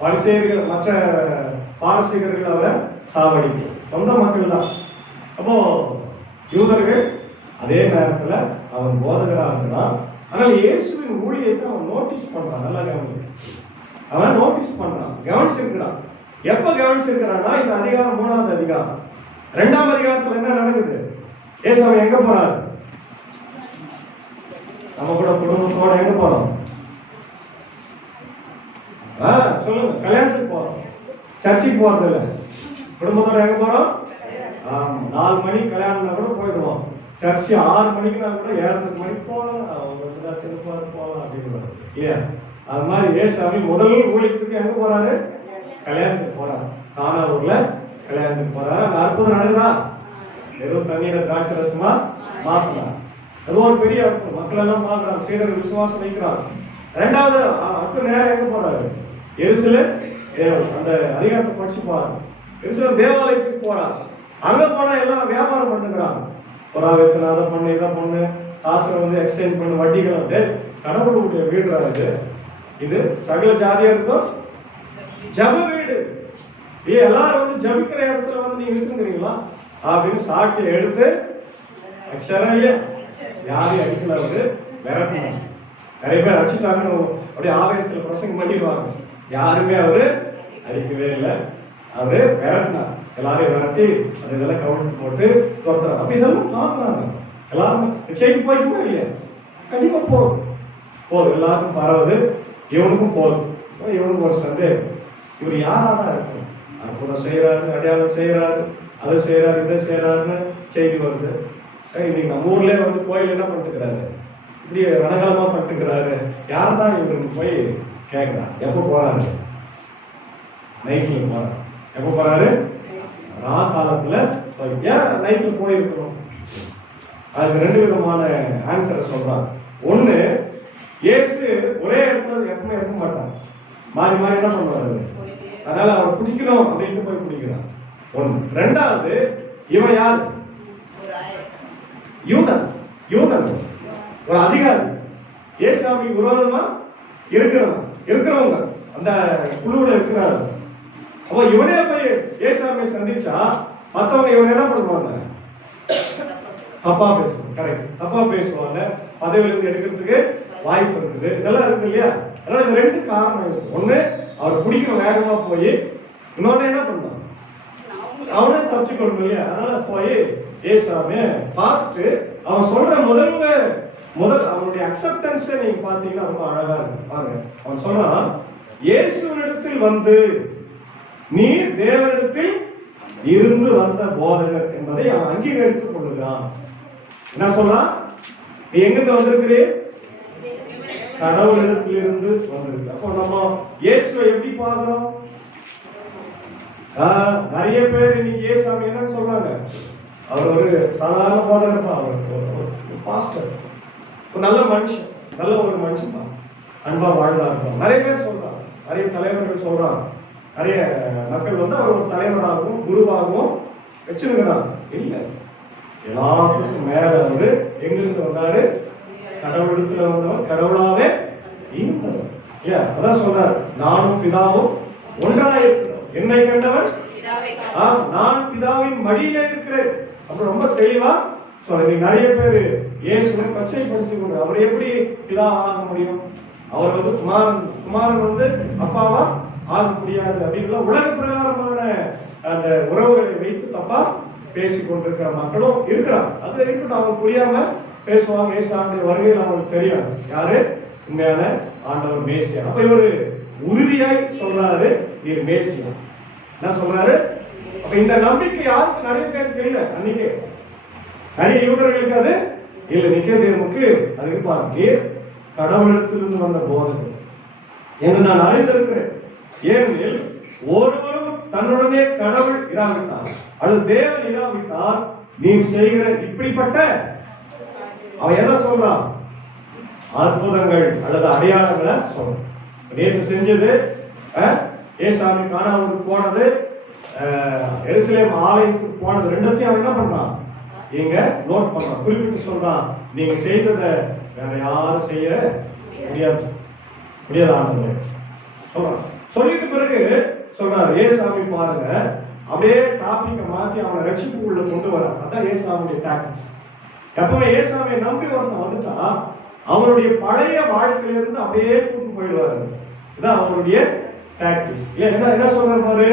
பரிசேயர்கள் மற்ற பாரசீகர்கள் அவரை சாகடிக்கல, சொந்த மக்கள் தான். அப்போ யூதர்கள் அதே நேரத்துல அவன் போதகராக இருக்கிறான். ஆனால் இயேசுவின் ஊழியத்தை அவன் நோட்டீஸ் பண்றான். நல்லா கவனிக்க, அவன் நோட்டீஸ் பண்றான், கவனிச்சிருக்கிறான். எப்ப கவனிச்சிருக்கிறான்னா இந்த அதிகாரம் 3வது அதிகாரம். 2ஆம் அதிகாரத்துல என்ன நடக்குது? இயேசு அவன் எங்க போறாரு? நம்ம கூட குடும்பத்தோட எங்க போறோம்? சொல்லுங்க. கல்யாணத்துக்கு போறோம், சர்ச்சுக்கு போறது இல்ல. குடும்பத்தோட எங்க போறோம்? 4 மணி கல்யாணம்னா கூட போயிடுவோம். சர்ச்சு 6 மணிக்குனா கூட 7:30 மணிக்கு போகலாம், போகலாம் அப்படின்னு இல்லையா? அது மாதிரி ஏசாமி முதல் ஊழியத்துக்கு எங்க போறாரு? கல்யாணத்துக்கு போறாரு. கானாவூர்ல கல்யாணத்துக்கு போறாரு. அந்த அற்புதம் நடக்குதா? வெறும் தண்ணீரை திராட்சை ரசமா மாத்தினார். அது ஒரு பெரிய அற்புதம். மக்கள் எல்லாம் பாக்குறாங்க, சீடர்கள் விசுவாசம் வைக்கிறாங்க. 2வது அடுத்த நேரம் எங்க போறாரு? எருசலேம் அந்த அதிகாரத்தை படிச்சு பாருங்க. எருசலேம் தேவாலயத்துக்கு போறாரு. அங்க போனா எல்லாம் வியாபாரம் பண்ணுறாங்க. புறாவேசன் அதை பண்ணு, இதை பண்ணு, காசை வந்து எக்ஸ்சேஞ்ச் பண்ணு, வட்டிகள். கடவுளுடைய வீடு இது சகல ஜாதியாருக்கும் ஜப வீடு. எல்லாரும் வந்து ஜபிக்கிற இடத்துல வந்து நீங்க இருக்குங்கிறீங்களா அப்படின்னு சாட்டியை எடுத்து அக்ஷரையில யாரையும் அடிக்கல, அவரு விரட்டினாங்க. நிறைய பேர் அடிச்சுட்டாங்கன்னு அப்படியே ஆவேசத்துல பிரசங்கம் பண்ணிடுவாங்க. யாருமே அவரு அடிக்கவே இல்லை, அவரு விரட்டினார். எல்லாரையும் விரட்டி அது இதெல்லாம் கவனித்து போட்டு துரத்துறாங்க. அப்ப இதெல்லாம் பாக்குறாங்க எல்லாரும். செய்தி போய்க்குமா இல்லையா? கண்டிப்பா போதும், எல்லாருக்கும் பரவுது, இவனுக்கும் போதும். இவனுக்கு ஒரு சந்தேகம், இவர் யாராதான் இருக்கும்? அற்புதம் செய்யறாரு, அடையாளம் செய்யறாரு, அதை செய்யறாரு, இதை செய்யறாருன்னு செய்தி வருது. இன்னைக்கு நம்ம ஊர்லயே வந்து கோயில் என்ன பண்ணிட்டுக்கிறாரு, இப்படி ரணகலமா பண்ணிட்டுக்கிறாரு. யார்தான் இவருக்கு போய் கேட்கிறார்? எப்ப போறாரு? நைட்ல போறாரு. எப்ப போறாரு? ரா காலத்துல. ஏன் நைட்ல போயிருக்கணும்? அதுக்கு 2 விதமான ஆன்சரை சொல்றாங்க. ஒண்ணு, இயேசு ஒரே இடத்துல எப்பவுமே இருக்க மாட்டாங்க, மாறி மாறி என்ன பண்ணுவாரு, அதனால அவரை பிடிக்கணும் அப்படின்ட்டு போய் பிடிக்கிறான். ஒண்ணு. 2வது, இவன் யாரு? யூதன், ஒரு அதிகாரி, ஏசாமி விரோதமா இருக்கிறவங்க அந்த குழுவுல இருக்கிறாரு. அப்போ இவனே போய் ஏசாமியை சந்திச்சா மத்தவங்க இவன் என்ன பண்ணுவாங்க? தப்பா பேசுவாங்க. கரெக்ட், தப்பா பேசுவாங்க, பதவியில இருந்து எடுக்கிறதுக்கு வாய்ப்பு இருக்குது. இதெல்லாம் இருக்கு இல்லையா? அதனால இந்த 2 காரணம் இருக்கு. ஒண்ணு, அவர் பிடிக்கணும் வேகமா போய், இன்னொன்னு என்ன பண்ணான், அவனே தப்பிச்சுக்கணும் இல்லையா? அதனால போய் ஏசாமிய பார்த்துட்டு அவன் சொல்ற முதல் அவனுடைய அக்செப்டன்ஸை நீங்க பாத்தீங்கன்னா ரொம்ப அழகா இருக்கு. பாருங்க, அவன் சொல்றான், இயேசுவினிடத்தில் வந்து நீ தேவனிடத்தில் இருந்து வந்த போதகர் என்பதை அவன் அங்கீகரித்துக் கொள்ளுகிறான். என்ன சொல்றான்? நீ எங்கிருந்து வந்திருக்கிறே? கடவுளிடத்தில் இருந்து வந்திருக்கு. அப்போ நம்ம இயேசுவை எப்படி பார்க்கிறோம்? நிறைய பேர் இன்னைக்கு ஏசாமி என்னன்னு சொல்றாங்க, அவர் ஒரு சாதாரண போதகர், அவர் பாஸ்டர், ஒரு நல்ல மனுஷன், நல்ல ஒரு மனுஷன் தான், அன்பா வாழ்ந்தா இருப்பான். நிறைய பேர் சொல்றாங்க, நிறைய தலைவர்கள் சொல்றாங்க, நிறைய மக்கள் வந்து அவர் ஒரு தலைவராகவும் குருவாகவும் வச்சிருக்கிறாங்க. இல்ல, எல்லாத்துக்கும் மேல வந்து எங்கிருந்து வந்தாரு? கடவுளத்துல வந்தவர், கடவுளாவே இருந்தவர். அதான் சொல்றாரு, நானும் பிதாவும் ஒன்றாயிருக்கிறோம், என்னை கண்டவர் நான் பிதாவின் மடியில இருக்கிறேன். அப்புறம் ரொம்ப தெளிவா சொல்ற. நிறைய பேரு இயேசுவை பச்சைப்படுத்திக் கொண்டு அவர் எப்படி பிதா ஆக முடியும்? அவர் வந்து குமாரன் வந்து அப்பாவா ஆக முடியாது அப்படின்னு உலக பிரகாரமான அந்த உறவுகளை வைத்து தப்பா பேசிக் கொண்டிருக்கிற மக்களும் இருக்கிறாங்க. அது இருக்கட்டும், அவங்க புரியாம பேசுவாங்க. ஏசாமிய வருகையில் அவங்களுக்கு தெரியாது யாரு உண்மையான ஆண்டவர் மேசியா. அப்ப இவரு உறுதியாய் சொல்றாரு நீர் மேசியா. என்ன சொல்றாரு? அப்ப இந்த நம்பிக்கை யாருக்கு நிறைய பேருக்கு தெரியல. அன்னைக்கு நிறைய யூதர்களுக்கு அது இல்ல. நிக்கோதேமுக்கு அது இருப்பார், நீர் கடவுளிடத்திலிருந்து வந்த போதகர் என்று நான் அறிந்திருக்கிறேன். ஏனெனில் ஒருவரும் தன்னுடனே கடவுள் இராவிட்டார் அல்லது தேவன் இராவிட்டால் நீ செய்கிற இப்படிப்பட்ட அவன் எதை சொல்றான்? அற்புதங்கள் அல்லது அடையாளங்களை சொல்றான். நேற்று செஞ்சது ஏசாமி கானாவுக்கு போனது, எருசலேம் ஆலயத்துக்கு போனது, ரெண்டத்தையும் அவன் என்ன பண்றான்? இங்க நோட் பண்றான், குறிப்பிட்டு சொல்றான். நீங்க செய்ததை வேற யாரும் செய்ய முடியாது ஆண்டவரே சொல்றான். சொல்லிட்டு பிறகு சொல்றாரு ஏசாமி பாருங்க, அப்படியே டாபிக்க மாத்தி அவனை ரட்சிப்புக்குள்ள கொண்டு வர. அதான் ஏசாமியுடைய டாக்டிக்ஸ். எப்பவுமே ஏசாமியை நம்பி ஒருத்தன் வந்துட்டா அவனுடைய பழைய வாழ்க்கையிலிருந்து அப்படியே கூட்டு போயிடுவாரு. இதான் அவனுடைய டாக்டிக்ஸ். என்ன சொல்றாரு பாரு,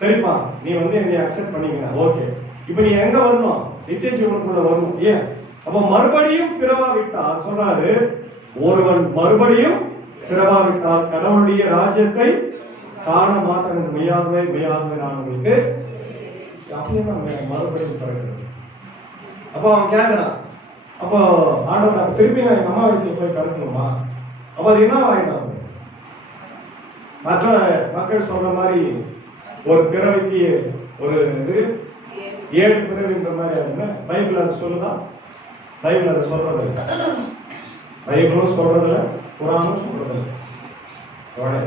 சரிப்பா நீ வந்து என்னை அக்செப்ட் பண்ணிக்க, ஓகே, இப்ப நீ எங்க வரணும்? நித்திய ஜீவனுக்குள்ள வரணும். ஏன்? அப்ப மறுபடியும் பிறவாவிட்டால் சொல்றாரு, ஒருவன் மறுபடியும் பிறவாவிட்டால் கடவுளுடைய ராஜ்யத்தை காண மாட்டாங்க. மெய்யாகவே மெய்யாகவே நான் உங்களுக்கு அப்படியே மறுபடியும் பிறகு. அப்போ அவன் கேட்கிறான், அப்போ ஆண்டவர் திருப்பி நான் எங்க அம்மா வீட்டுல போய் பிறக்கணுமா? அப்ப அது என்ன ஆயிடும்? மற்ற மக்கள் சொல்ற மாதிரி ஒரு பிறவைக்கு ஒரு இது 7 பிறவின்ற மாதிரி ஆகுங்க. பைபிள் அது சொல்லுதா? பைபிள் அதை சொல்றது இல்லை. பைபிளும் சொல்றதில்ல, குரானும் சொல்றதில்லை.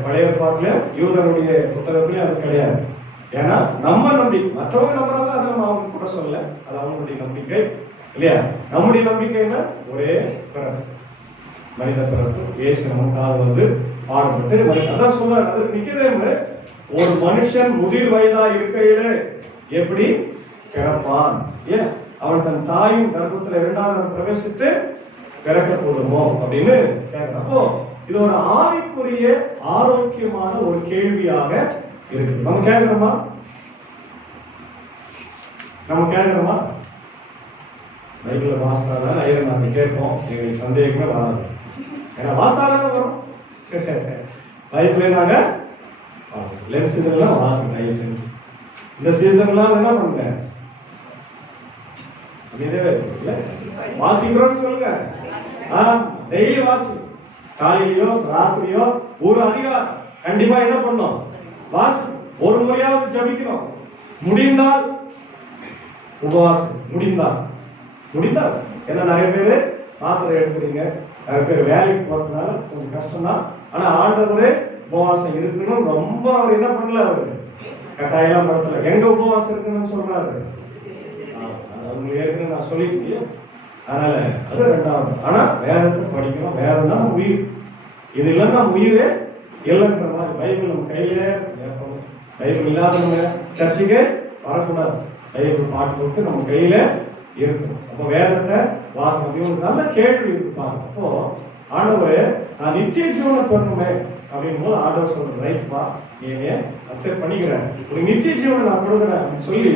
பழைய ஏற்பாட்டுல யூதருடைய புத்தகத்திலே அது கிடையாது. ஏன்னா நம்ம நம்பிக்கை, மற்றவங்க நம்புறாங்க, அதை நம்ம அவங்க கூட சொல்லல, அது அவங்களுடைய நம்பிக்கை இல்லையா? நம்முடைய நம்பிக்கை என்ன? ஒரே பிறப்பு, மனித பிறப்பு. இயேசு நமக்காக வந்து பாடுபட்டு அதான் சொல்றாரு. அது நிக்கதேமு, ஒரு மனுஷன் முதிர் வயதா இருக்கையிலே எப்படி பிறப்பான்? ஏன் அவன் தன் தாயின் கர்ப்பத்துல 2ஆவது பிரவேசித்து பிறக்க போடுமோ அப்படின்னு கேட்கிறான். அப்போ இது ஒரு ஆவிக்குரிய ஆரோக்கியமான ஒரு கேள்வியாக இருக்கு. நம்ம கேட்கிறோமா? பைபிள வாசித்தாதான் ஐயர் நாங்க கேட்போம், எங்களுக்கு சந்தேகமே வராது. ஏன்னா வாசித்தாதான் வரும். பைபிள நாங்க லென்ஸ் இதெல்லாம் வாசிங்க. இந்த சீசன்லாம் என்ன பண்ணுங்க, வாசிக்கிறோம்னு சொல்லுங்க. டெய்லி வாசி, காலையிலயோ ராத்திரியோ ஒரு அதிகாரம் கண்டிப்பா என்ன பண்ணும்? வாசி. ஒரு முறையாவது ஜபிக்கணும். முடிந்தால் உபவாசம், முடிந்தால் ஏன்னா நிறைய பேரு மாத்திரை எடுக்கிறீங்க, நிறைய பேர் வேலைக்கு போறதுனால கொஞ்சம் கஷ்டம் தான். ஆனா ஆண்டவரே உபவாசம் இருக்கணும் ரொம்ப அவர் என்ன பண்ணல, அவரு கட்டாயம் படத்துல எங்க உபவாசம் இருக்கணும்னு சொல்றாரு. ஏற்கனவே நான் சொல்லிட்டு, அதனால அது 2வது. ஆனா வேதத்தை படிக்கணும். வேதம் தான் உயிர். இது இல்லைன்னா உயிரே இல்லைன்ற மாதிரி. பைபிள் நம்ம கையிலே இருக்கணும். பைபிள் இல்லாதவங்க சர்ச்சுக்கே வரக்கூடாது. பைபிள் பாட்டு புக்கு நம்ம கையில இருக்கணும். அப்போ வேதத்தை வாசனம் நல்ல கேள்வி இருப்பாங்க. அப்போ ஆண்டவரே நான் நித்திய ஜீவனை பெறணுமே அப்படின் போது ஆண்டவர் சொல்ற, ரைட்பா நீ அக்செப்ட் பண்ணிக்கிறேன், ஒரு நித்திய ஜீவனை நான் கொடுக்குறேன் அப்படின்னு சொல்லி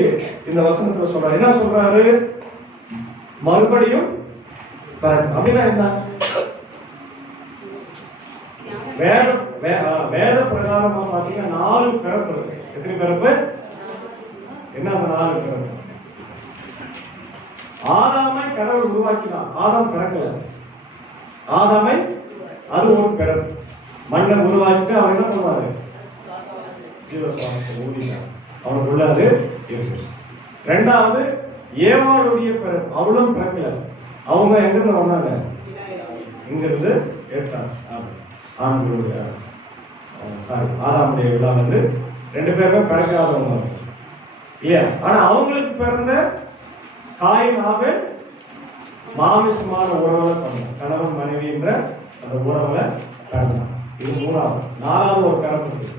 இந்த வசனத்துல சொல்றாரு. என்ன சொல்றாரு? மறுபடியும் அப்படின்னா என்ன? வேத பிரகாரமா பாத்தீங்கன்னா 4 பிறப்பு இருக்கு. எத்தனை பிறப்பு? என்ன அந்த 4 பிறப்பு? ஆதாமை கடவுள் உருவாக்கினார். ஆதாம் பிறக்கல. ஆதாமை அது ஒரு பிறப்பு. மண்ணை உருவாக்கிட்டு அவர் என்ன பண்ணுவாரு? ஜீவசுவாசத்தை ஊதினார். அவனுக்குள்ள அது இருக்கு. 2வது ஏவாளுடைய பிறப்பு. அவளும் பிறக்கல. அவங்க எங்க இருந்து வந்தாங்க? இங்க இருந்து எடுத்தாங்க. ஆண்களுடைய ஆதாமுடைய விழா வந்து 2 பேருமே பிறக்காதவங்க இல்லையா? ஆனா அவங்களுக்கு பிறந்த காயின் ஆபேல் மாமிசமான உறவுல பண்ண கணவன் மனைவி என்ற அந்த உறவுல பிறந்தான். இது 3வது. 4வது ஒரு பிறப்பு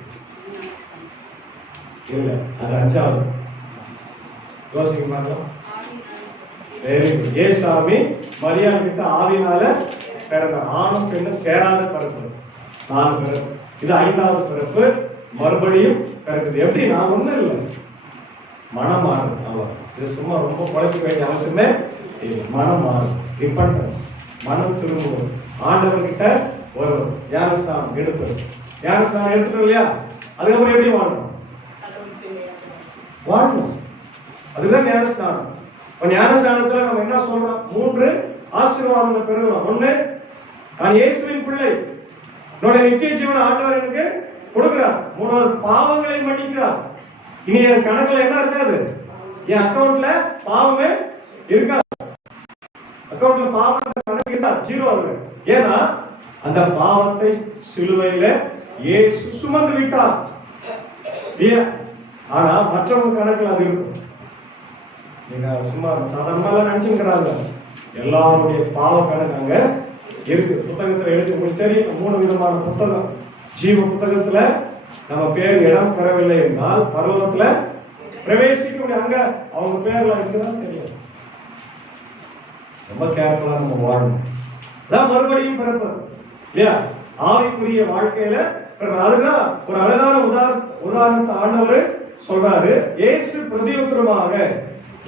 இல்ல, அது 5வது. யோசிக்க மாட்டோம். ஏசாமி மரியா கிட்ட ஆவினால பிறந்த ஆணும் பெண்ணும் சேராத பிறப்பு 4 பிறப்பு. இது 5வது பிறப்பு. மறுபடியும் பிறக்குது. எப்படி? நான் ஒண்ணும் இல்லை, மனம் மாறுது. இது சும்மா ரொம்ப குழப்பிக்க வேண்டிய அவசியமே இல்லை. மனம் மாறும், ரிப்பன்டன்ஸ், மனம் திரும்புவோம், ஆண்டவர்கிட்ட வருவது. ஞானஸ்நானம் எடுப்பது. ஞானஸ்நானம் எடுத்துட்டோம் இல்லையா? அதுக்கப்புறம் எப்படி வாழணும்? வாழணும். அதுதான் ஞானஸ்நானம். இப்ப ஞானஸ்நானத்துல நம்ம என்ன சொல்றோம்? 3 ஆசீர்வாதங்களை பெறுகிறோம். 1, நான் இயேசுவின் பிள்ளை, என்னோட நித்திய ஜீவனை ஆண்டவர் எனக்கு கொடுக்கிறார். 3வது, பாவங்களை மன்னிக்கிறார். இனி என் கணக்குல என்ன இருக்காது? என் அக்கவுண்ட்ல பாவமே இருக்காது. அக்கவுண்ட்ல பாவம் கணக்கு இருக்காது, 0 ஆகுது. ஏன்னா அந்த பாவத்தை சிலுவையில இயேசு சுமந்து விட்டார். ஆனா மற்றவங்க கணக்குல அது இருக்கும். நீங்க சும்மா சாதாரணமா நினைச்சுக்கிறாங்க. எல்லாருடைய பாவ கணக்கு அங்க இருக்கு. புத்தகத்துல எழுதி உங்களுக்கு தெரியும் 3 விதமான புத்தகம். ஜீவ புத்தகத்துல நம்ம பேர் இடம் பெறவில்லை என்றால் பரலோகத்துல பிரவேசிக்க முடியும். அங்க அவங்க பேர்ல இருக்குதான் தெரியாது. ரொம்ப கேர்ஃபுல்லா நம்ம வாழணும். அதான் மறுபடியும் பிறப்பது இல்லையா? ஆவிக்குரிய வாழ்க்கையில அதுதான் ஒரு அழகான உதாரணத்தை ஆண்டவர் சொல்றாரு. இயேசு பிரதியுத்தரமாக,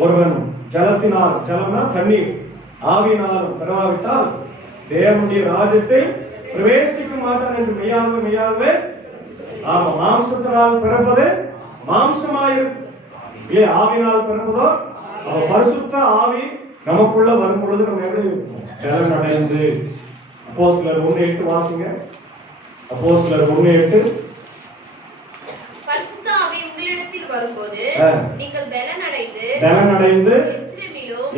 ஒருவன் ஜலத்தினால், ஜலம்னா தண்ணீர், ஆவியினாலும் பெறவாவிட்டால் தேவனுடைய ராஜ்யத்தை பிரவேசிக்க மாட்டான் என்று மெய்யாகவே ஆமா, மாம்சத்தினால் பிறப்பது மாம்சமாயிருக்கும். ஆவியினால் பிறப்பதோ பரிசுத்த ஆவி நமக்குள்ள வரும் பொழுது நம்ம எப்படி இருக்கும்? ஜலம் அடைந்து. அப்போஸ்தலர் 1:8 வாசிங்க. அப்போஸ்தலர் 1:8. பரிசுத்த ஆவி உங்களிடத்தில் வரும்போது நீங்கள் பலன் அடைந்து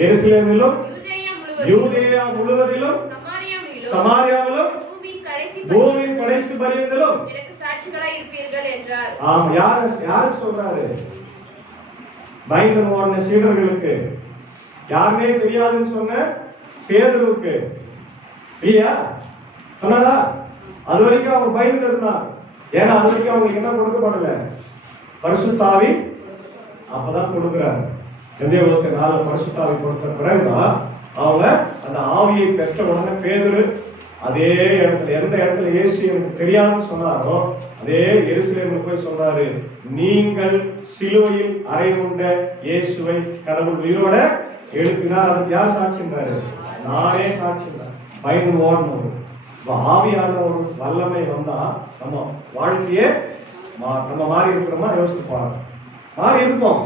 எருசலேமிலும் யூதேயா முழுவதிலும் சமாரியாவிலும் பூமியின் கடைசி பரியந்தலும் எனக்கு சாட்சிகளாய் இருப்பீர்கள் என்றார். ஆமா, யாருக்கு சொல்றாரு? பயந்து ஓடின சீடர்களுக்கு, யாருமே தெரியாதுன்னு சொன்ன பேதுருவுக்கு இல்லையா சொன்னாரா? அது வரைக்கும் அவங்க பயந்து இருந்தாங்க. ஏன்னா அது வரைக்கும் அவங்களுக்கு என்ன கொடுக்கப்படல? பரிசுத்த ஆவி அப்பதான் கொடுக்கிறாரு. எந்தேவஸ்தே 4 பரிசுத்த ஆவி கொடுத்த பிறகுதான் அவங்க அந்த ஆவியை பெற்ற உடனே பேதுரு அதே இடத்துல, எந்த இடத்துல இயேசு எனக்கு தெரியாதுன்னு சொன்னாரோ அதே எருசலேமுக்கு போய் சொல்றாரு, நீங்கள் சிலுவையில் அறையுண்ட இயேசுவை கடவுள் உயிரோட எழுப்பினார். அதுக்கு யார் சாட்சின்றாரு? நானே சாட்சின்றார். பயந்து ஓடணும். ஆவியான ஒரு வல்லமை வந்தா நம்ம வாழ்க்கையே நம்ம மாறி இருக்கிறோமா? யோசிச்சு பாருங்க. மாறி இருப்போம்,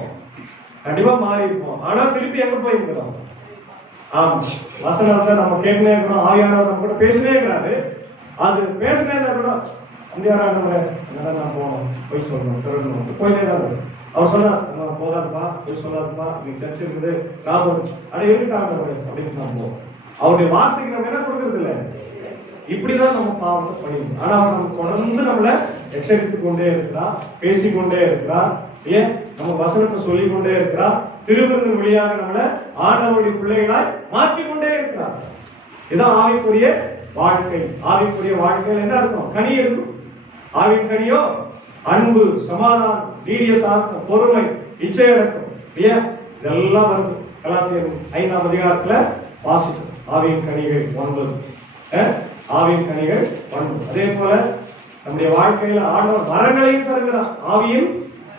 கண்டிப்பா மாறி இருப்போம். ஆனா திருப்பி எங்க போய் இருக்கிறோம்? ஆமா, வசனத்துல நம்ம கேட்டுனே இருக்கிறோம். ஆவியானவர் நம்ம கூட பேசினே இருக்கிறாரு. அது பேசினே கூட நான் போனோம், போய் சொல்லணும், தொடரணும், போயிட்டே தான். அவர் சொன்னார், போதாதுப்பா, போய் சொல்லாதுப்பா, இன்னைக்கு சர்ச்சை இருக்குது, நான் அடைய இருக்காங்க அப்படின்னு நான் போவோம். அவருடைய வார்த்தைக்கு நம்ம என்ன கொடுக்கறது இல்லை. இப்படிதான் நம்ம பாவத்தை பண்ணிக்கணும். ஆனா அவர் நம்ம தொடர்ந்து நம்மளை எச்சரித்துக் கொண்டே இருக்கிறார், பேசிக்கொண்டே இருக்கிறார். ஏன் நம்ம வசனத்தை சொல்லிக் கொண்டே இருக்கிறார். திருவிருந்தின் வழியாக நம்மளை ஆண்டவருடைய பிள்ளைகளாய் மாற்றிக்கொண்டே இருக்கிறார். இதுதான் ஆவிக்குரிய வாழ்க்கை. ஆவிக்குரிய வாழ்க்கையில் என்ன இருக்கும்? கனி இருக்கும். ஆவின் கனியோ அன்பு, சமாதானம், நீடிய சாந்தம், பொறுமை, இச்சையடக்கம். இதெல்லாம் வருது. கலாத்தியர் 5ஆம் அதிகாரத்துல வாசிக்கும். ஆவியின் கனிகள் 9. ஆவியின் கனிகள் 9. அதே போல நம்முடைய வாழ்க்கையில ஆண்டவர் வரங்களையும் தருகிறார். ஆவியின்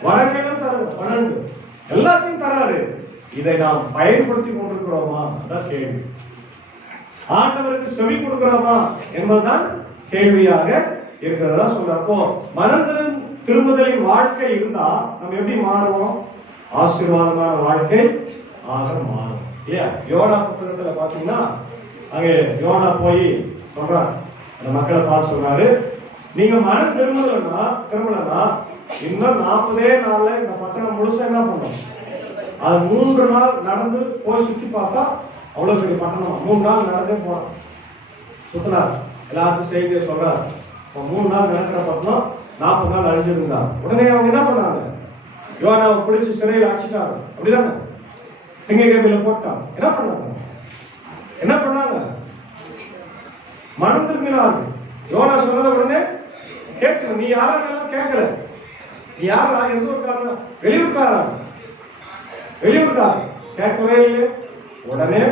வரங்களும் தருகிறார். 12 எல்லாத்தையும் தராரு. இதை நாம் பயன்படுத்தி கொண்டிருக்கிறோமா? அதான் கேள்வி. ஆண்டவருக்கு செவி கொடுக்கிறோமா என்பதுதான் கேள்வியாக இருக்கிறதா சொல்றார். அப்போ மனம் திரும்புதலின் வாழ்க்கை இருந்தா நம்ம எப்படி மாறுவோம்? ஆசீர்வாதமான வாழ்க்கை ஆக மாறும். இல்லையா? யோனா புத்தகத்துல பாத்தீங்கன்னா அங்க யோனா போய் சொல்றார், அந்த மக்களை பார்த்து சொல்றாரு, நீங்க மனம் திரும்பலன்னா இன்னும் 40 நாள்ல இந்த பட்டணம் முழுசா என்ன பண்ணும்? அது 3 நாள் நடந்து போய் சுத்தி பார்த்தா அவ்வளவு பெரிய பட்டணம். 3 நாள் நடந்தே போறான், சுத்தினார், எல்லாருக்கும் செய்தியை சொல்றார். 3 நாள் நடக்கிற பட்டணம் 40 நாள் அழிஞ்சிருந்தா. உடனே அவங்க என்ன பண்ணாங்க? யோனாவை பிடிச்சு சிறையில் அடிச்சுட்டாங்க. அப்படிதானே? சிங்கக்கேபில போட்டான். என்ன பண்ணாங்க? மனம் திரும்பினார்கள். யோனா சொன்னத உடனே கேட்கணும். நீ யாரும் கேட்கல. நீ யாரா? எந்த ஊருக்காரன்? வெளியூர்காரன் கேட்கவே இல்லை. உடனே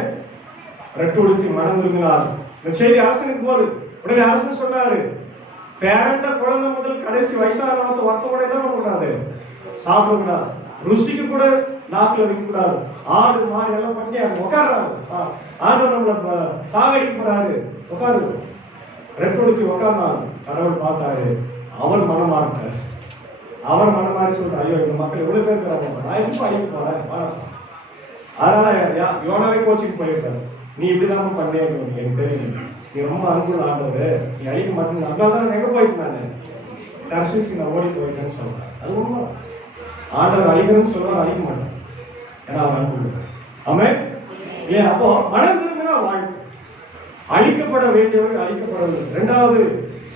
ரெட்டு உடுத்தி மனம் திரும்பினார். இந்த செய்தி அரசனுக்கு போது உடனே அரசன் சொன்னாரு, பேரண்ட குழந்தை முதல் கடைசி வயசானவத்தை ஒருத்த கூட என்ன பண்ணக்கூடாது? சாப்பிடக்கூடாது. ருசிக்கு கூட நாக்குல வைக்க கூடாது. ஆடு மாடு எல்லாம் பண்ணி உட்கார்றாங்க. ஆண்டு நம்மள சாகடிக்க போறாரு. உட்காரு. ரெக்கொடுத்தி உட்கார்ந்தாங்க. கடவுள் பார்த்தாரு, அவர் மனமாட்டார். அவர் மனமாறி சொல்றாரு, ஐயோ இந்த மக்கள் எவ்வளவு பேர் இருக்கிறாங்க, நான் எப்படி அழிக்க போறேன். அதனால யோனாவே கோச்சிங் போயிருக்காரு, நீ இப்படிதான் பண்ணே, எனக்கு தெரியும், நீ ரொம்ப அன்புள்ள ஆண்டவர், நீ அழிக்க மாட்டேங்க. அதனால தான் எங்க போயிருந்தானே தர்ஷிக்கு நான் ஓடி போயிட்டேன்னு சொல்றேன். அது உண்மை. ஆண்டவர் அழிக்கணும்னு சொல்லுவார், அழிக்க மாட்டேன், ஏன்னா அவர் அன்புள்ள. ஆமென். ஏன் அப்போ மனம் திரும்பினா வாழ்க்கை. அழிக்கப்பட வேண்டியவர்கள் அழிக்கப்படவில்லை. இரண்டாவது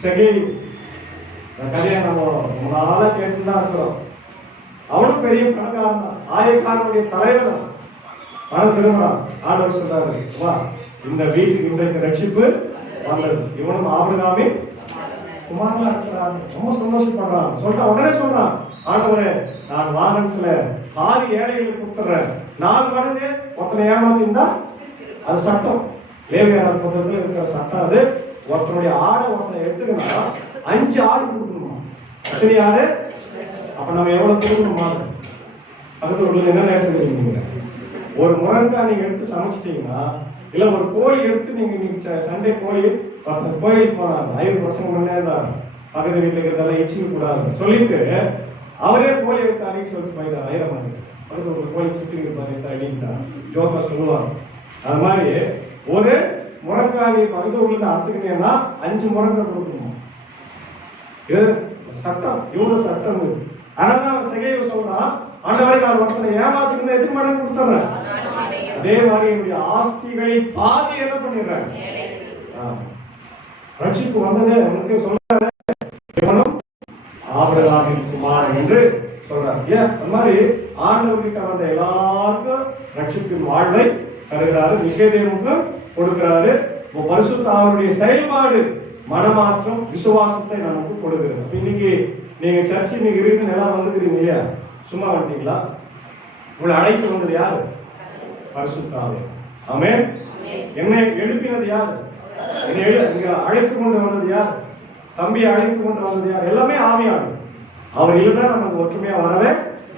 செகை கதையை நம்ம ரொம்ப நாளா கேட்டுதான் இருக்கிறோம். அவனும் பெரிய பணக்காரன் தான், ஆயக்காரனுடைய தலைவர் தான். மனம் திரும்புறான். ஆண்டவர் சொல்றாரு, வா இந்த வீட்டுக்கு இன்றைக்கு ரட்சிப்பு வந்தது. இவனும் ஆபிரகாமே குமாரனா இருக்கிறான். ரொம்ப சந்தோஷப்படுறான். சொல்றான், உடனே சொல்றான், ஆண்டவரே நான் வாகனத்துல பாதி ஏழைகளுக்கு கொடுத்துறேன், 4 மடங்கு ஒருத்தனை ஏமாத்திருந்தா அது சட்டம். லேவியர் புத்தகத்துல இருக்கிற சட்டம் அது. ஒருத்தனுடைய ஆடை ஒருத்தனை எடுத்துக்கணும்னா 5 ஆடு கொடுக்கணுமா? எத்தனை ஆடு? அப்ப நம்ம எவ்வளவு கொடுக்கணுமா? அதுக்கு உள்ள என்ன எடுத்துக்கிறீங்க? ஒரு முருங்கக்காய் நீங்க எடுத்து சமைச்சிட்டீங்கன்னா, இல்ல ஒரு கோழி எடுத்து நீங்க சண்டே கோழி கோயிலுக்கு போனாங்க, 5 பசங்க முன்னே இருந்தாங்க, பக்கத்து வீட்டுல இருக்கிறதால எச்சிக்க கூடாது சொல்லிட்டு அவரே கோழி எடுத்து அடிக்க சொல்லிட்டு போயிட்டார். 1000 மணி அதுக்கு ஒரு கோழி சுத்தி இருப்பாரு அடிக்கிட்டான், ஜோக்கா சொல்லுவாங்க. அது மாதிரி ஒரு முருங்காய் பக்கத்து ஊர்ல அறுத்துக்கிட்டீங்கன்னா 5 முருங்காய் கொடுக்கணுமா? இது சட்டம், இவ்வளவு சட்டம். அதனால செகையை சொல்றான், ஆண்டவரை நான் ஒருத்தனை ஏமாத்துக்கு எத்தனை மடங்கு கொடுத்துறேன், அதே மாதிரி என்னுடைய ஆஸ்திகளை பாதி என்ன பண்ணிடுறேன். ரட்சிப்பு வந்தது அவனுக்கு சொல்றாரு, இவனும் ஆபிரகாமின் குமாரன் என்று சொல்றாரு. ஏன் அந்த மாதிரி ஆண்டவருக்கு வந்த எல்லாருக்கும் ரட்சிப்பின் வாழ்வை தருகிறாரு, நிகேதேமுக்கு கொடுக்கிறாரு. பரிசுத்த ஆவியுடைய செயல்பாடு மனமாற்றம் விசுவாசத்தை நமக்கு கொடுக்கிறது. இன்னைக்கு நீங்க சர்ச்சை நீங்க இருக்கு நல்லா வந்துக்கிறீங்க இல்லையா? சும்மா வந்துட்டீங்களா? உங்களை அழைத்து வந்தது யாரு? பரிசுத்த ஆவி. ஆமென். என்னை எழுப்பினது யாரு? என்னை அழைத்து கொண்டு வந்தது யார்? தம்பியை அழைத்து கொண்டு வந்தது யார்? எல்லாமே ஆவியானவர். அவர் இல்லைன்னா நமக்கு ஒற்றுமையா வரவே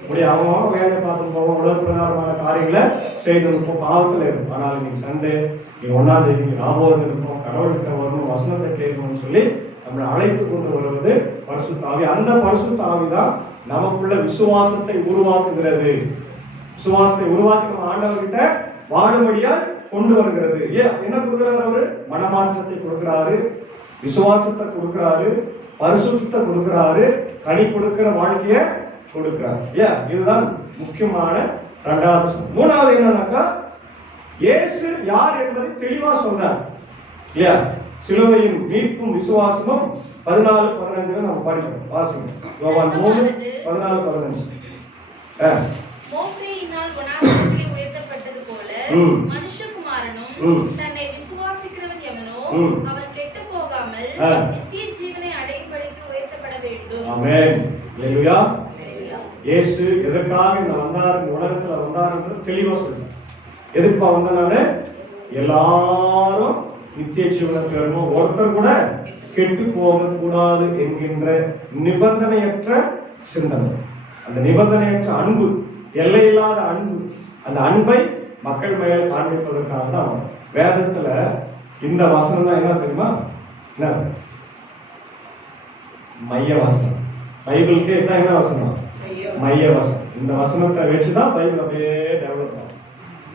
முடியாது. அவங்க வேலை பார்த்து போவோம், உலக பிரகாரமான காரியங்களை செய்து பாவத்தில் இருக்கும். ஆனால் இன்னைக்கு சண்டே, நீங்க 1ஆம் தேதி ஞாபகம் இருக்கும், கடவுள்கிட்ட வரணும், வசனத்தை கேட்கணும்னு சொல்லி நம்மளை அழைத்து கொண்டு வருவது பரிசுத்த ஆவி. அந்த பரிசுத்த ஆவிதான் நமக்குள்ள விசுவாசத்தை உருவாக்குகிறது. விசுவாசத்தை உருவாக்கி நம்ம ஆண்டவர்கிட்ட வாழும்படியா கொண்டு வருகிறது. என்ன கொடுக்கிறாரு? அவரு மனமாற்றத்தை கொடுக்கிறாரு, விசுவாசத்தை கொடுக்கிறாரு, பரிசுத்தத்தை கொடுக்கிறாரு, கனி கொடுக்கிற வாழ்க்கைய கொடுக்கிறார். இதுதான் முக்கியமான 2வது. 3வது என்னன்னாக்கா, இயேசு யார் என்பதை தெளிவா சொல்றார் இல்லையா? சிலுவையின் மீட்பும் விசுவாசமும் 14-15 நம்ம படிக்கிறோம். வாசிங்க. யோவான் 3:14-15. மோசேயினால் வனாந்தரத்தில் உயர்த்தப்பட்டது போல மனுஷகுமாரனும் தன்னை விசுவாசிக்கிறவன் எவனோ அவன் கெட்டு போகாமல் நித்திய ஜீவனை அடையும்படிக்கு உயர்த்தப்பட வேண்டும். ஆமென். அல்லேலூயா. இயேசு எதற்காக இந்த வந்தார், உலகத்துல வந்தார்ன்றது தெளிவா சொல்றார். எதுக்குப்பா வந்தனாலே? எல்லாரும் நித்திய ஜீவனை பெறணும், ஒருத்தர் கூட கெட்டு போக கூடாது என்கின்ற நிபந்தனையற்ற சிந்தனை, அந்த நிபந்தனையற்ற அன்பு, எல்லையில்லாத அன்பு, அந்த அன்பை மக்கள் மேல் காண்பிப்பதற்காக தான் வேதத்துல இந்த வசனம் தான். என்ன தெரியுமா? என்ன மைய வசனம். பைபிளுக்கு என்ன வசனம்? மைய வசனம். இந்த வசனத்தை வச்சுதான் பைபிள் அப்படியே டெவலப் ஆகும்.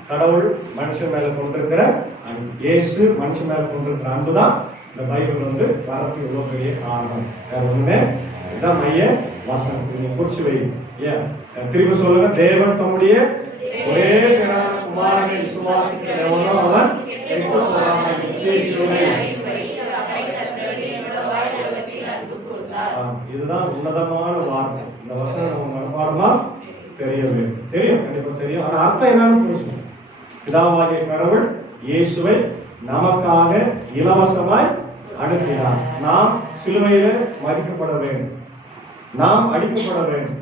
கடவுள் மனுஷன் மேல கொண்டிருக்கிற அன்பு, இயேசு மனுஷன் மேல கொண்டிருக்கிற அன்புதான் இந்த பைபிள் வரத்து இவ்வளவு பெரிய காரணம். ஒண்ணு இதான் மைய வசனம். நீங்க குறிச்சு வைங்க. ஏன் திரும்ப சொல்லுங்க, தேவன் தம்முடைய ஒரே பேரான குமாரனை விசுவாசிக்கிற எவனோ அவன் கெட்டு போகாமல் நித்திய ஜீவனை. இதுதான் உன்னதமான வார்த்தை. இந்த வசனம் நம்ம மனப்பாடமா தெரியவே தெரியும், கண்டிப்பா தெரியும். ஆனா அர்த்தம் என்னன்னு புரிஞ்சுக்கணும். பிதாவாகிய கடவுள் இயேசுவை நமக்காக இலவசமாய் அனுப்பினார். நாம் சிலுவையில மதிக்கப்பட வேண்டும், நாம் அடிக்கப்பட வேண்டும்,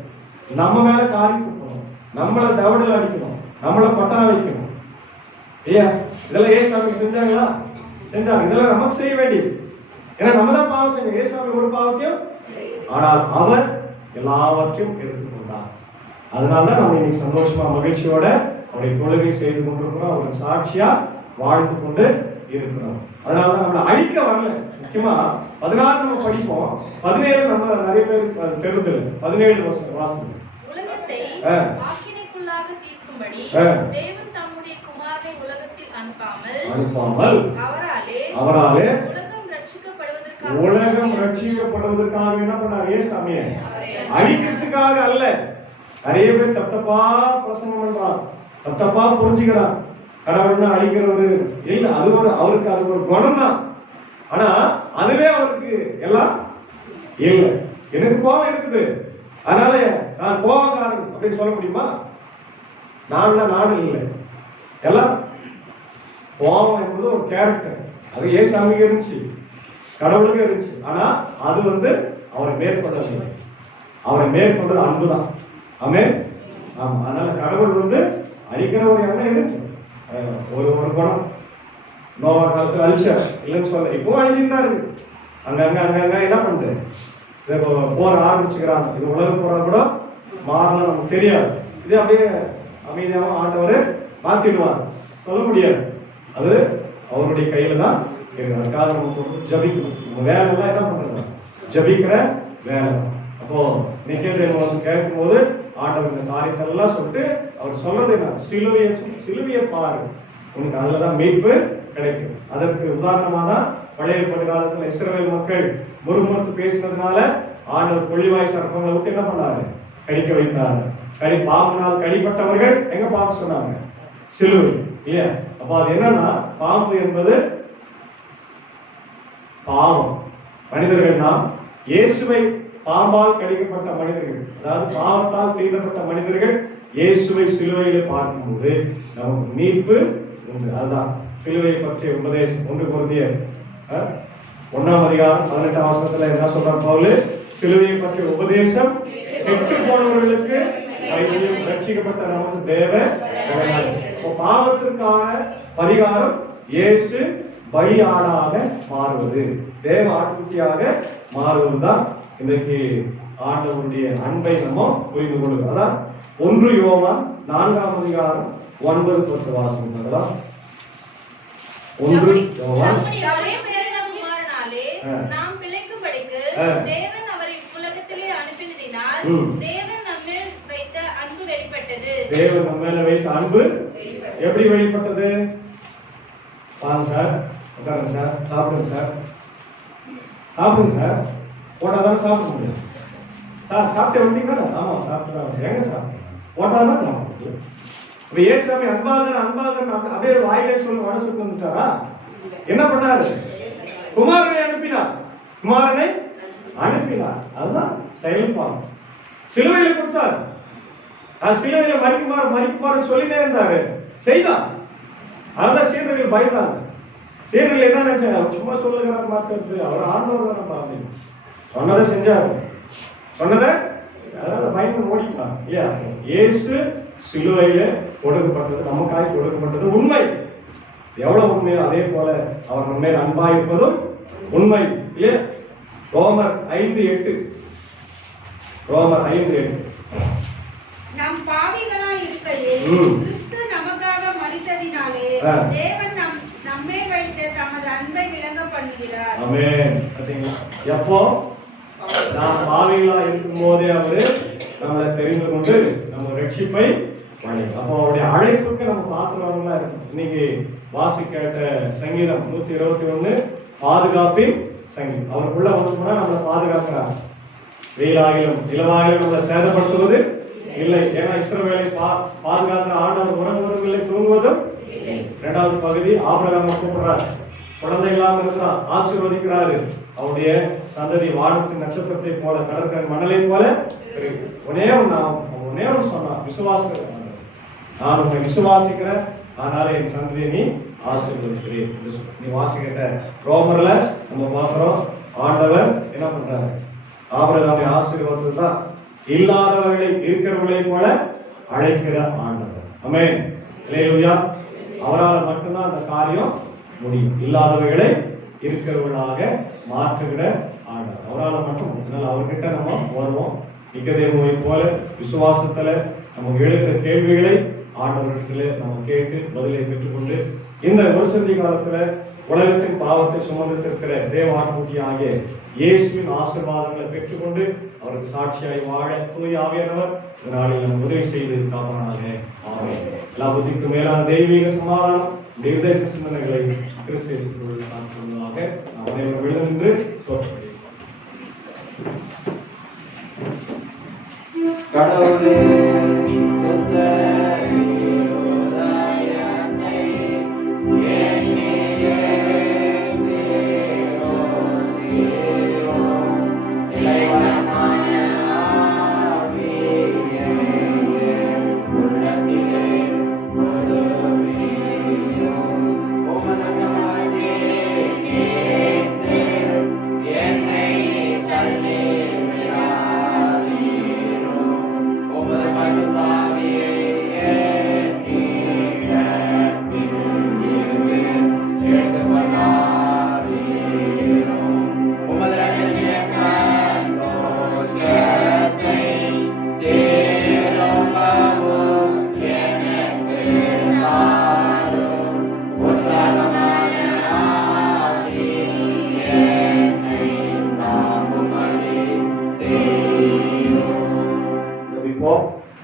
நம்ம மேல காரி துப்பணும், நம்மளை தவடல அடிக்கணும், நம்மளை பட்டா வைக்கணும். ஐயா இதெல்லாம் ஏசாமி செஞ்சாங்களா? செஞ்சாங்க. இதெல்லாம் நமக்கு செய்ய வேண்டியது. ஏன்னா நம்ம தான் பாவம் செஞ்சோம். ஏசாமி ஒரு பாவத்தையும், ஆனால் அவர் எல்லாவற்றையும் எடுத்துக்கொண்டார். அதனாலதான் நம்ம இன்னைக்கு சந்தோஷமா மகிழ்ச்சியோட அவருடைய தொழுகை செய்து கொண்டிருக்கிறோம், அவருக்கு சாட்சியா வாழ்ந்து கொண்டு இருக்கிறோம். அதனாலதான் நம்மளை அழிக்க வரல. முக்கியமா 16 நம்ம படிப்போம், 17 நம்ம நிறைய பேர் தெரிந்தது. 17 வாசகம். உலகத்தை ஆக்கினைக்குள்ளாக தீர்க்கும்படி தேவன் தம்முடைய குமாரனை உலகத்தில் அனுப்பாமல் அவராலே உலகம் ரட்சிக்கப்படுவதற்காக என்ன பண்ணார்? ஏசாமியை அழிக்கிறதுக்காக அல்ல. நிறைய பேர் தப்பா பிரசங்கம் பண்றார், தப்பா புரிஞ்சுக்கிறார். கடவுள்னா அழிக்கிறவரு இல்ல, அது அவருக்கு அது ஒரு குணம் தான். ஆனா அதுவே அவருக்கு எல்லாம் இல்ல. எனக்கு கோபம் இருக்குது, அதனால நான் கோபக்காரன் அப்படின்னு சொல்ல முடியுமா? நாடு இல்லை, எல்லாம் கோபம் என்பது ஒரு கேரக்டர். அது ஏசாமிக்கு இருந்துச்சு, கடவுளுக்கு இருந்துச்சு. ஆனா அது அவரை மேற்கொள்ளவில்லை. அவரை மேற்கொண்டது அன்புதான். ஆமென். ஆமா, அதனால கடவுள் அழிக்கிற ஒரு எண்ணம் இருந்துச்சு, ஒரு குணம். நோவா காலத்துல அழிச்சார் இல்லைன்னு சொல்ல, இப்போ அழிச்சுதான் இருக்கு. அங்க என்ன பண்ணுது? போற ஆரம்பிச்சுக்கிறாங்க. இது உலக போறா கூட மாறலாம், நமக்கு தெரியாது. இது அப்படியே அமைதியாக ஆண்டவரை மாத்திடுவார், சொல்ல முடியாது. அது அவருடைய கையில தான் இருக்கு. அதுக்காக நம்ம ஜபிக்கணும். நம்ம வேலை எல்லாம் என்ன பண்றது? ஜபிக்கிற வேலை. அப்போ நிக்கதேமு கேட்கும் போது ஆண்டவர் இந்த காரியத்தெல்லாம் சொல்லிட்டு அவர் சொல்றது என்ன? சிலுவையை பாரு, உனக்கு அதுலதான் மீட்பு கிடைக்கும். அதற்கு உதாரணமாக தான் பழைய ஏற்பாடு காலத்துல இஸ்ரவேல் மக்கள் முறுமுறுத்து பேசினதுனால ஆண்டவர் கொள்ளிவாய் சர்ப்பங்களை விட்டு என்ன பண்ணாரு? கடிக்க வைத்தாரு. பாம்பினால் கடிப்பட்டவர்கள் எங்க பார்க்க சொன்னாங்க? சிலுவை இல்லையா? அப்ப அது என்னன்னா, பாம்பு என்பது பாவம். மனிதர்கள் நாம் இயேசுவை பாம்பால் கடிக்கப்பட்ட மனிதர்கள், அதாவது பாவத்தால் தீண்டப்பட்ட மனிதர்கள் இயேசுவை சிலுவையில பார்க்கும்போது நமக்கு மீட்பு உண்டு. அதுதான் சிலுவை பற்றிய உபதேசம். 1 கொரிந்தியர் 1ஆம் அதிகாரம் 18ஆம் வசனத்துல என்ன சொல்றார் பவுல்? சிலுவையை பற்றிய உபதேசம் கெட்டு போனவர்களுக்கு ரட்சிக்கப்பட்ட நமக்கு தேவ பாவத்திற்கான பரிகாரம் இயேசு பலியாடாக மாறுவது, தேவ ஆட்டுக்குட்டியாக மாறுவதுதான் இன்றைக்கு ஆண்டவருடைய அன்பை நம்ம புரிந்து கொள்வது. அதான் 1 யோவான் 4ஆம் அதிகாரம் 9-10 வாசகம். 1 யோவான் நாம் பிழைக்கும்படிக்கு தேவன் அவரை உலகத்திலே அனுப்பினதினால் தேவன் நம்மேல் வைத்த அன்பு வெளிப்பட்டது. தேவன் நம்ம மேல வைத்த அன்பு எப்படி வெளிப்பட்டது? வாங்க சார், உட்காருங்க சார், சாப்பிடுங்க சார், சாப்பிடுங்க சார், போட்டாதான் சாப்பிட முடியும் சார். சாப்பிட்டு வந்தீங்களா? ஆமா சாப்பிட்டு. எங்க சாப்பிட்டு போட்டாதான் சாப்பிட முடியும். இப்ப ஏசாமி அன்பாக அப்படியே வாயிலே சொல்லி வட சுட்டு வந்துட்டாரா? என்ன பண்ணாரு? குமாரனை அனுப்பினார். அதுதான் செயல்பாடு. சிலுவையில கொடுத்தார். சிலுவையில மறிக்குமாறு சொல்லினே இருந்தாரு, செய்தான். அதனால சீடர்கள் பயந்தாங்க. சீடர்கள் என்ன நினைச்சாங்க? சும்மா சொல்லுகிற மாத்திரத்து அவர் ஆண்டவர் தானே அப்படின்னு சொன்னதை செஞ்சாரு. அதனால பயந்து ஓடிட்டாங்க. இல்லையா? இயேசு சிலுவையில கொடுக்கப்பட்டது, நமக்காய் கொடுக்கப்பட்டது உண்மை. எவ்வளவு உண்மையோ அதே போல அவர் நம்ம மேல் அன்பாயிருப்பதும் உண்மை. இல்லையா? ரோமர் 5:8. நம் பாவிகளாய் இருக்கையில் கிறிஸ்து நமக்காக மரித்ததினாலே தேவன் நம்மை வைத்து தமது அன்பை விளங்க பண்ணுகிறார். ஆமென். பாத்தீங்களா? எப்போ நாம் பாவிகளா இருக்கும் போதே அவரு நம்மளை தெரிந்து கொண்டு நம்ம ரட்சிப்பை வழங்கி, அப்போ அவருடைய அழைப்புக்கு நம்ம பாத்திரங்களா இருக்கும். இன்னைக்கு வாசி கேட்ட சங்கீதம் 121 பாதுகாப்பின் சங்கீதம். அவருக்குள்ள வந்து போனா நம்மளை பாதுகாக்கிறார். வெயிலாகிலும் நிலவாகிலும் நம்மளை சேதப்படுத்துவது இல்லை. ஏன்னா இஸ்ரவேலை பாதுகாக்கிற ஆண்டவர் உறங்குவதும் இல்லை, தூங்குவதும். 2வது பகுதி ஆபிரகாமை கூப்பிடுறார். குழந்தை இல்லாம இருக்கிறான், ஆசீர்வதிக்கிறாரு. அவருடைய சந்ததி வானத்தின் நட்சத்திரத்தை போல, கடற்கரை மணலை போல. ஒன்னே ஒன்னு சொன்னான், விசுவாச. நான் உன்னை விசுவாசிக்கிறேன், அதனால என் சந்ததியை நீ ஆசீர்வதிக்கிறேன். நீ வாசிக்கிட்ட ரோமர்ல நம்ம பார்க்கிறோம், ஆண்டவர் என்ன பண்றாரு? ஆபிரகாமை ஆசீர்வதிதான் இல்லாதவர்களை இருக்கிறவர்களை போல அழைக்கிற ஆண்டவர். ஆமென். அல்லேலூயா. அவரால் மட்டும்தான் அந்த காரியம் முடியும். இல்லாதவர்களை இருக்கிறவர்களாக மாற்றுகிற ஆண்டவர் அவரால் மட்டும். அதனால அவர்கிட்ட நம்ம வருவோம். நிக்கதேமுவை போல விசுவாசத்துல நம்ம எழுகிற கேள்விகளை ஆண்டவரிடத்துல நம்ம கேட்டு பதிலை பெற்றுக்கொண்டு இந்த வருஷந்தி காலத்துல உலகத்தின் பாவத்தை சுமந்திருக்கிற தேவாட்டுக்குட்டியாகிய இயேசுவின் ஆசீர்வாதங்களை பெற்றுக்கொண்டு அவருக்கு சாட்சியாய் வாழ தூய் ஆவியானவர் இந்த நாளில் நம்ம உதவி செய்து காப்பானாக. ஆமென். எல்லா புத்திக்கும் மேலான தெய்வீக சமாதானம் இருதய சிந்தனைகளை கிறிஸ்து இயேசுவுக்குள் காண்பதாக நாம் அனைவரும் எழுந்து சோற்றப்படுகிறோம். கடவுளே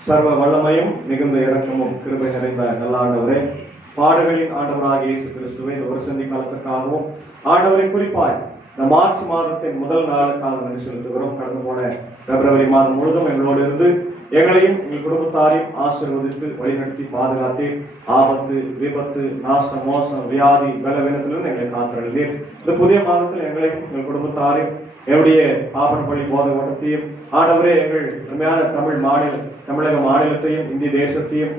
சர்வ வல்லமையும் மிகுந்த இரக்கமும் கிருபை நிறைந்த நல்ல ஆண்டவரே, பாடுகளின் ஆண்டவராகிய இயேசு கிறிஸ்துவை இந்த வருஷந்தி காலத்துக்காகவும் ஆண்டவரை குறிப்பாய் இந்த மார்ச் மாதத்தின் முதல் நாளுக்காக நன்றி செலுத்துகிறோம். கடந்து போன பிப்ரவரி மாதம் முழுதும் எங்களோடு இருந்து எங்களையும் எங்கள் குடும்பத்தாரையும் ஆசீர்வதித்து வழிநடத்தி பாதுகாத்து ஆபத்து, விபத்து, நாசம், மோசம், வியாதி, பலவீனத்திலிருந்து எங்களை காத்தருளீர். இந்த புதிய மாதத்தில் எங்களையும் எங்கள் குடும்பத்தாரையும் என்னுடைய பாப்பனப்பள்ளி போத ஓட்டத்தையும் ஆண்டவரே எங்கள் உண்மையான தமிழக மாநிலத்தையும் இந்திய தேசத்தையும்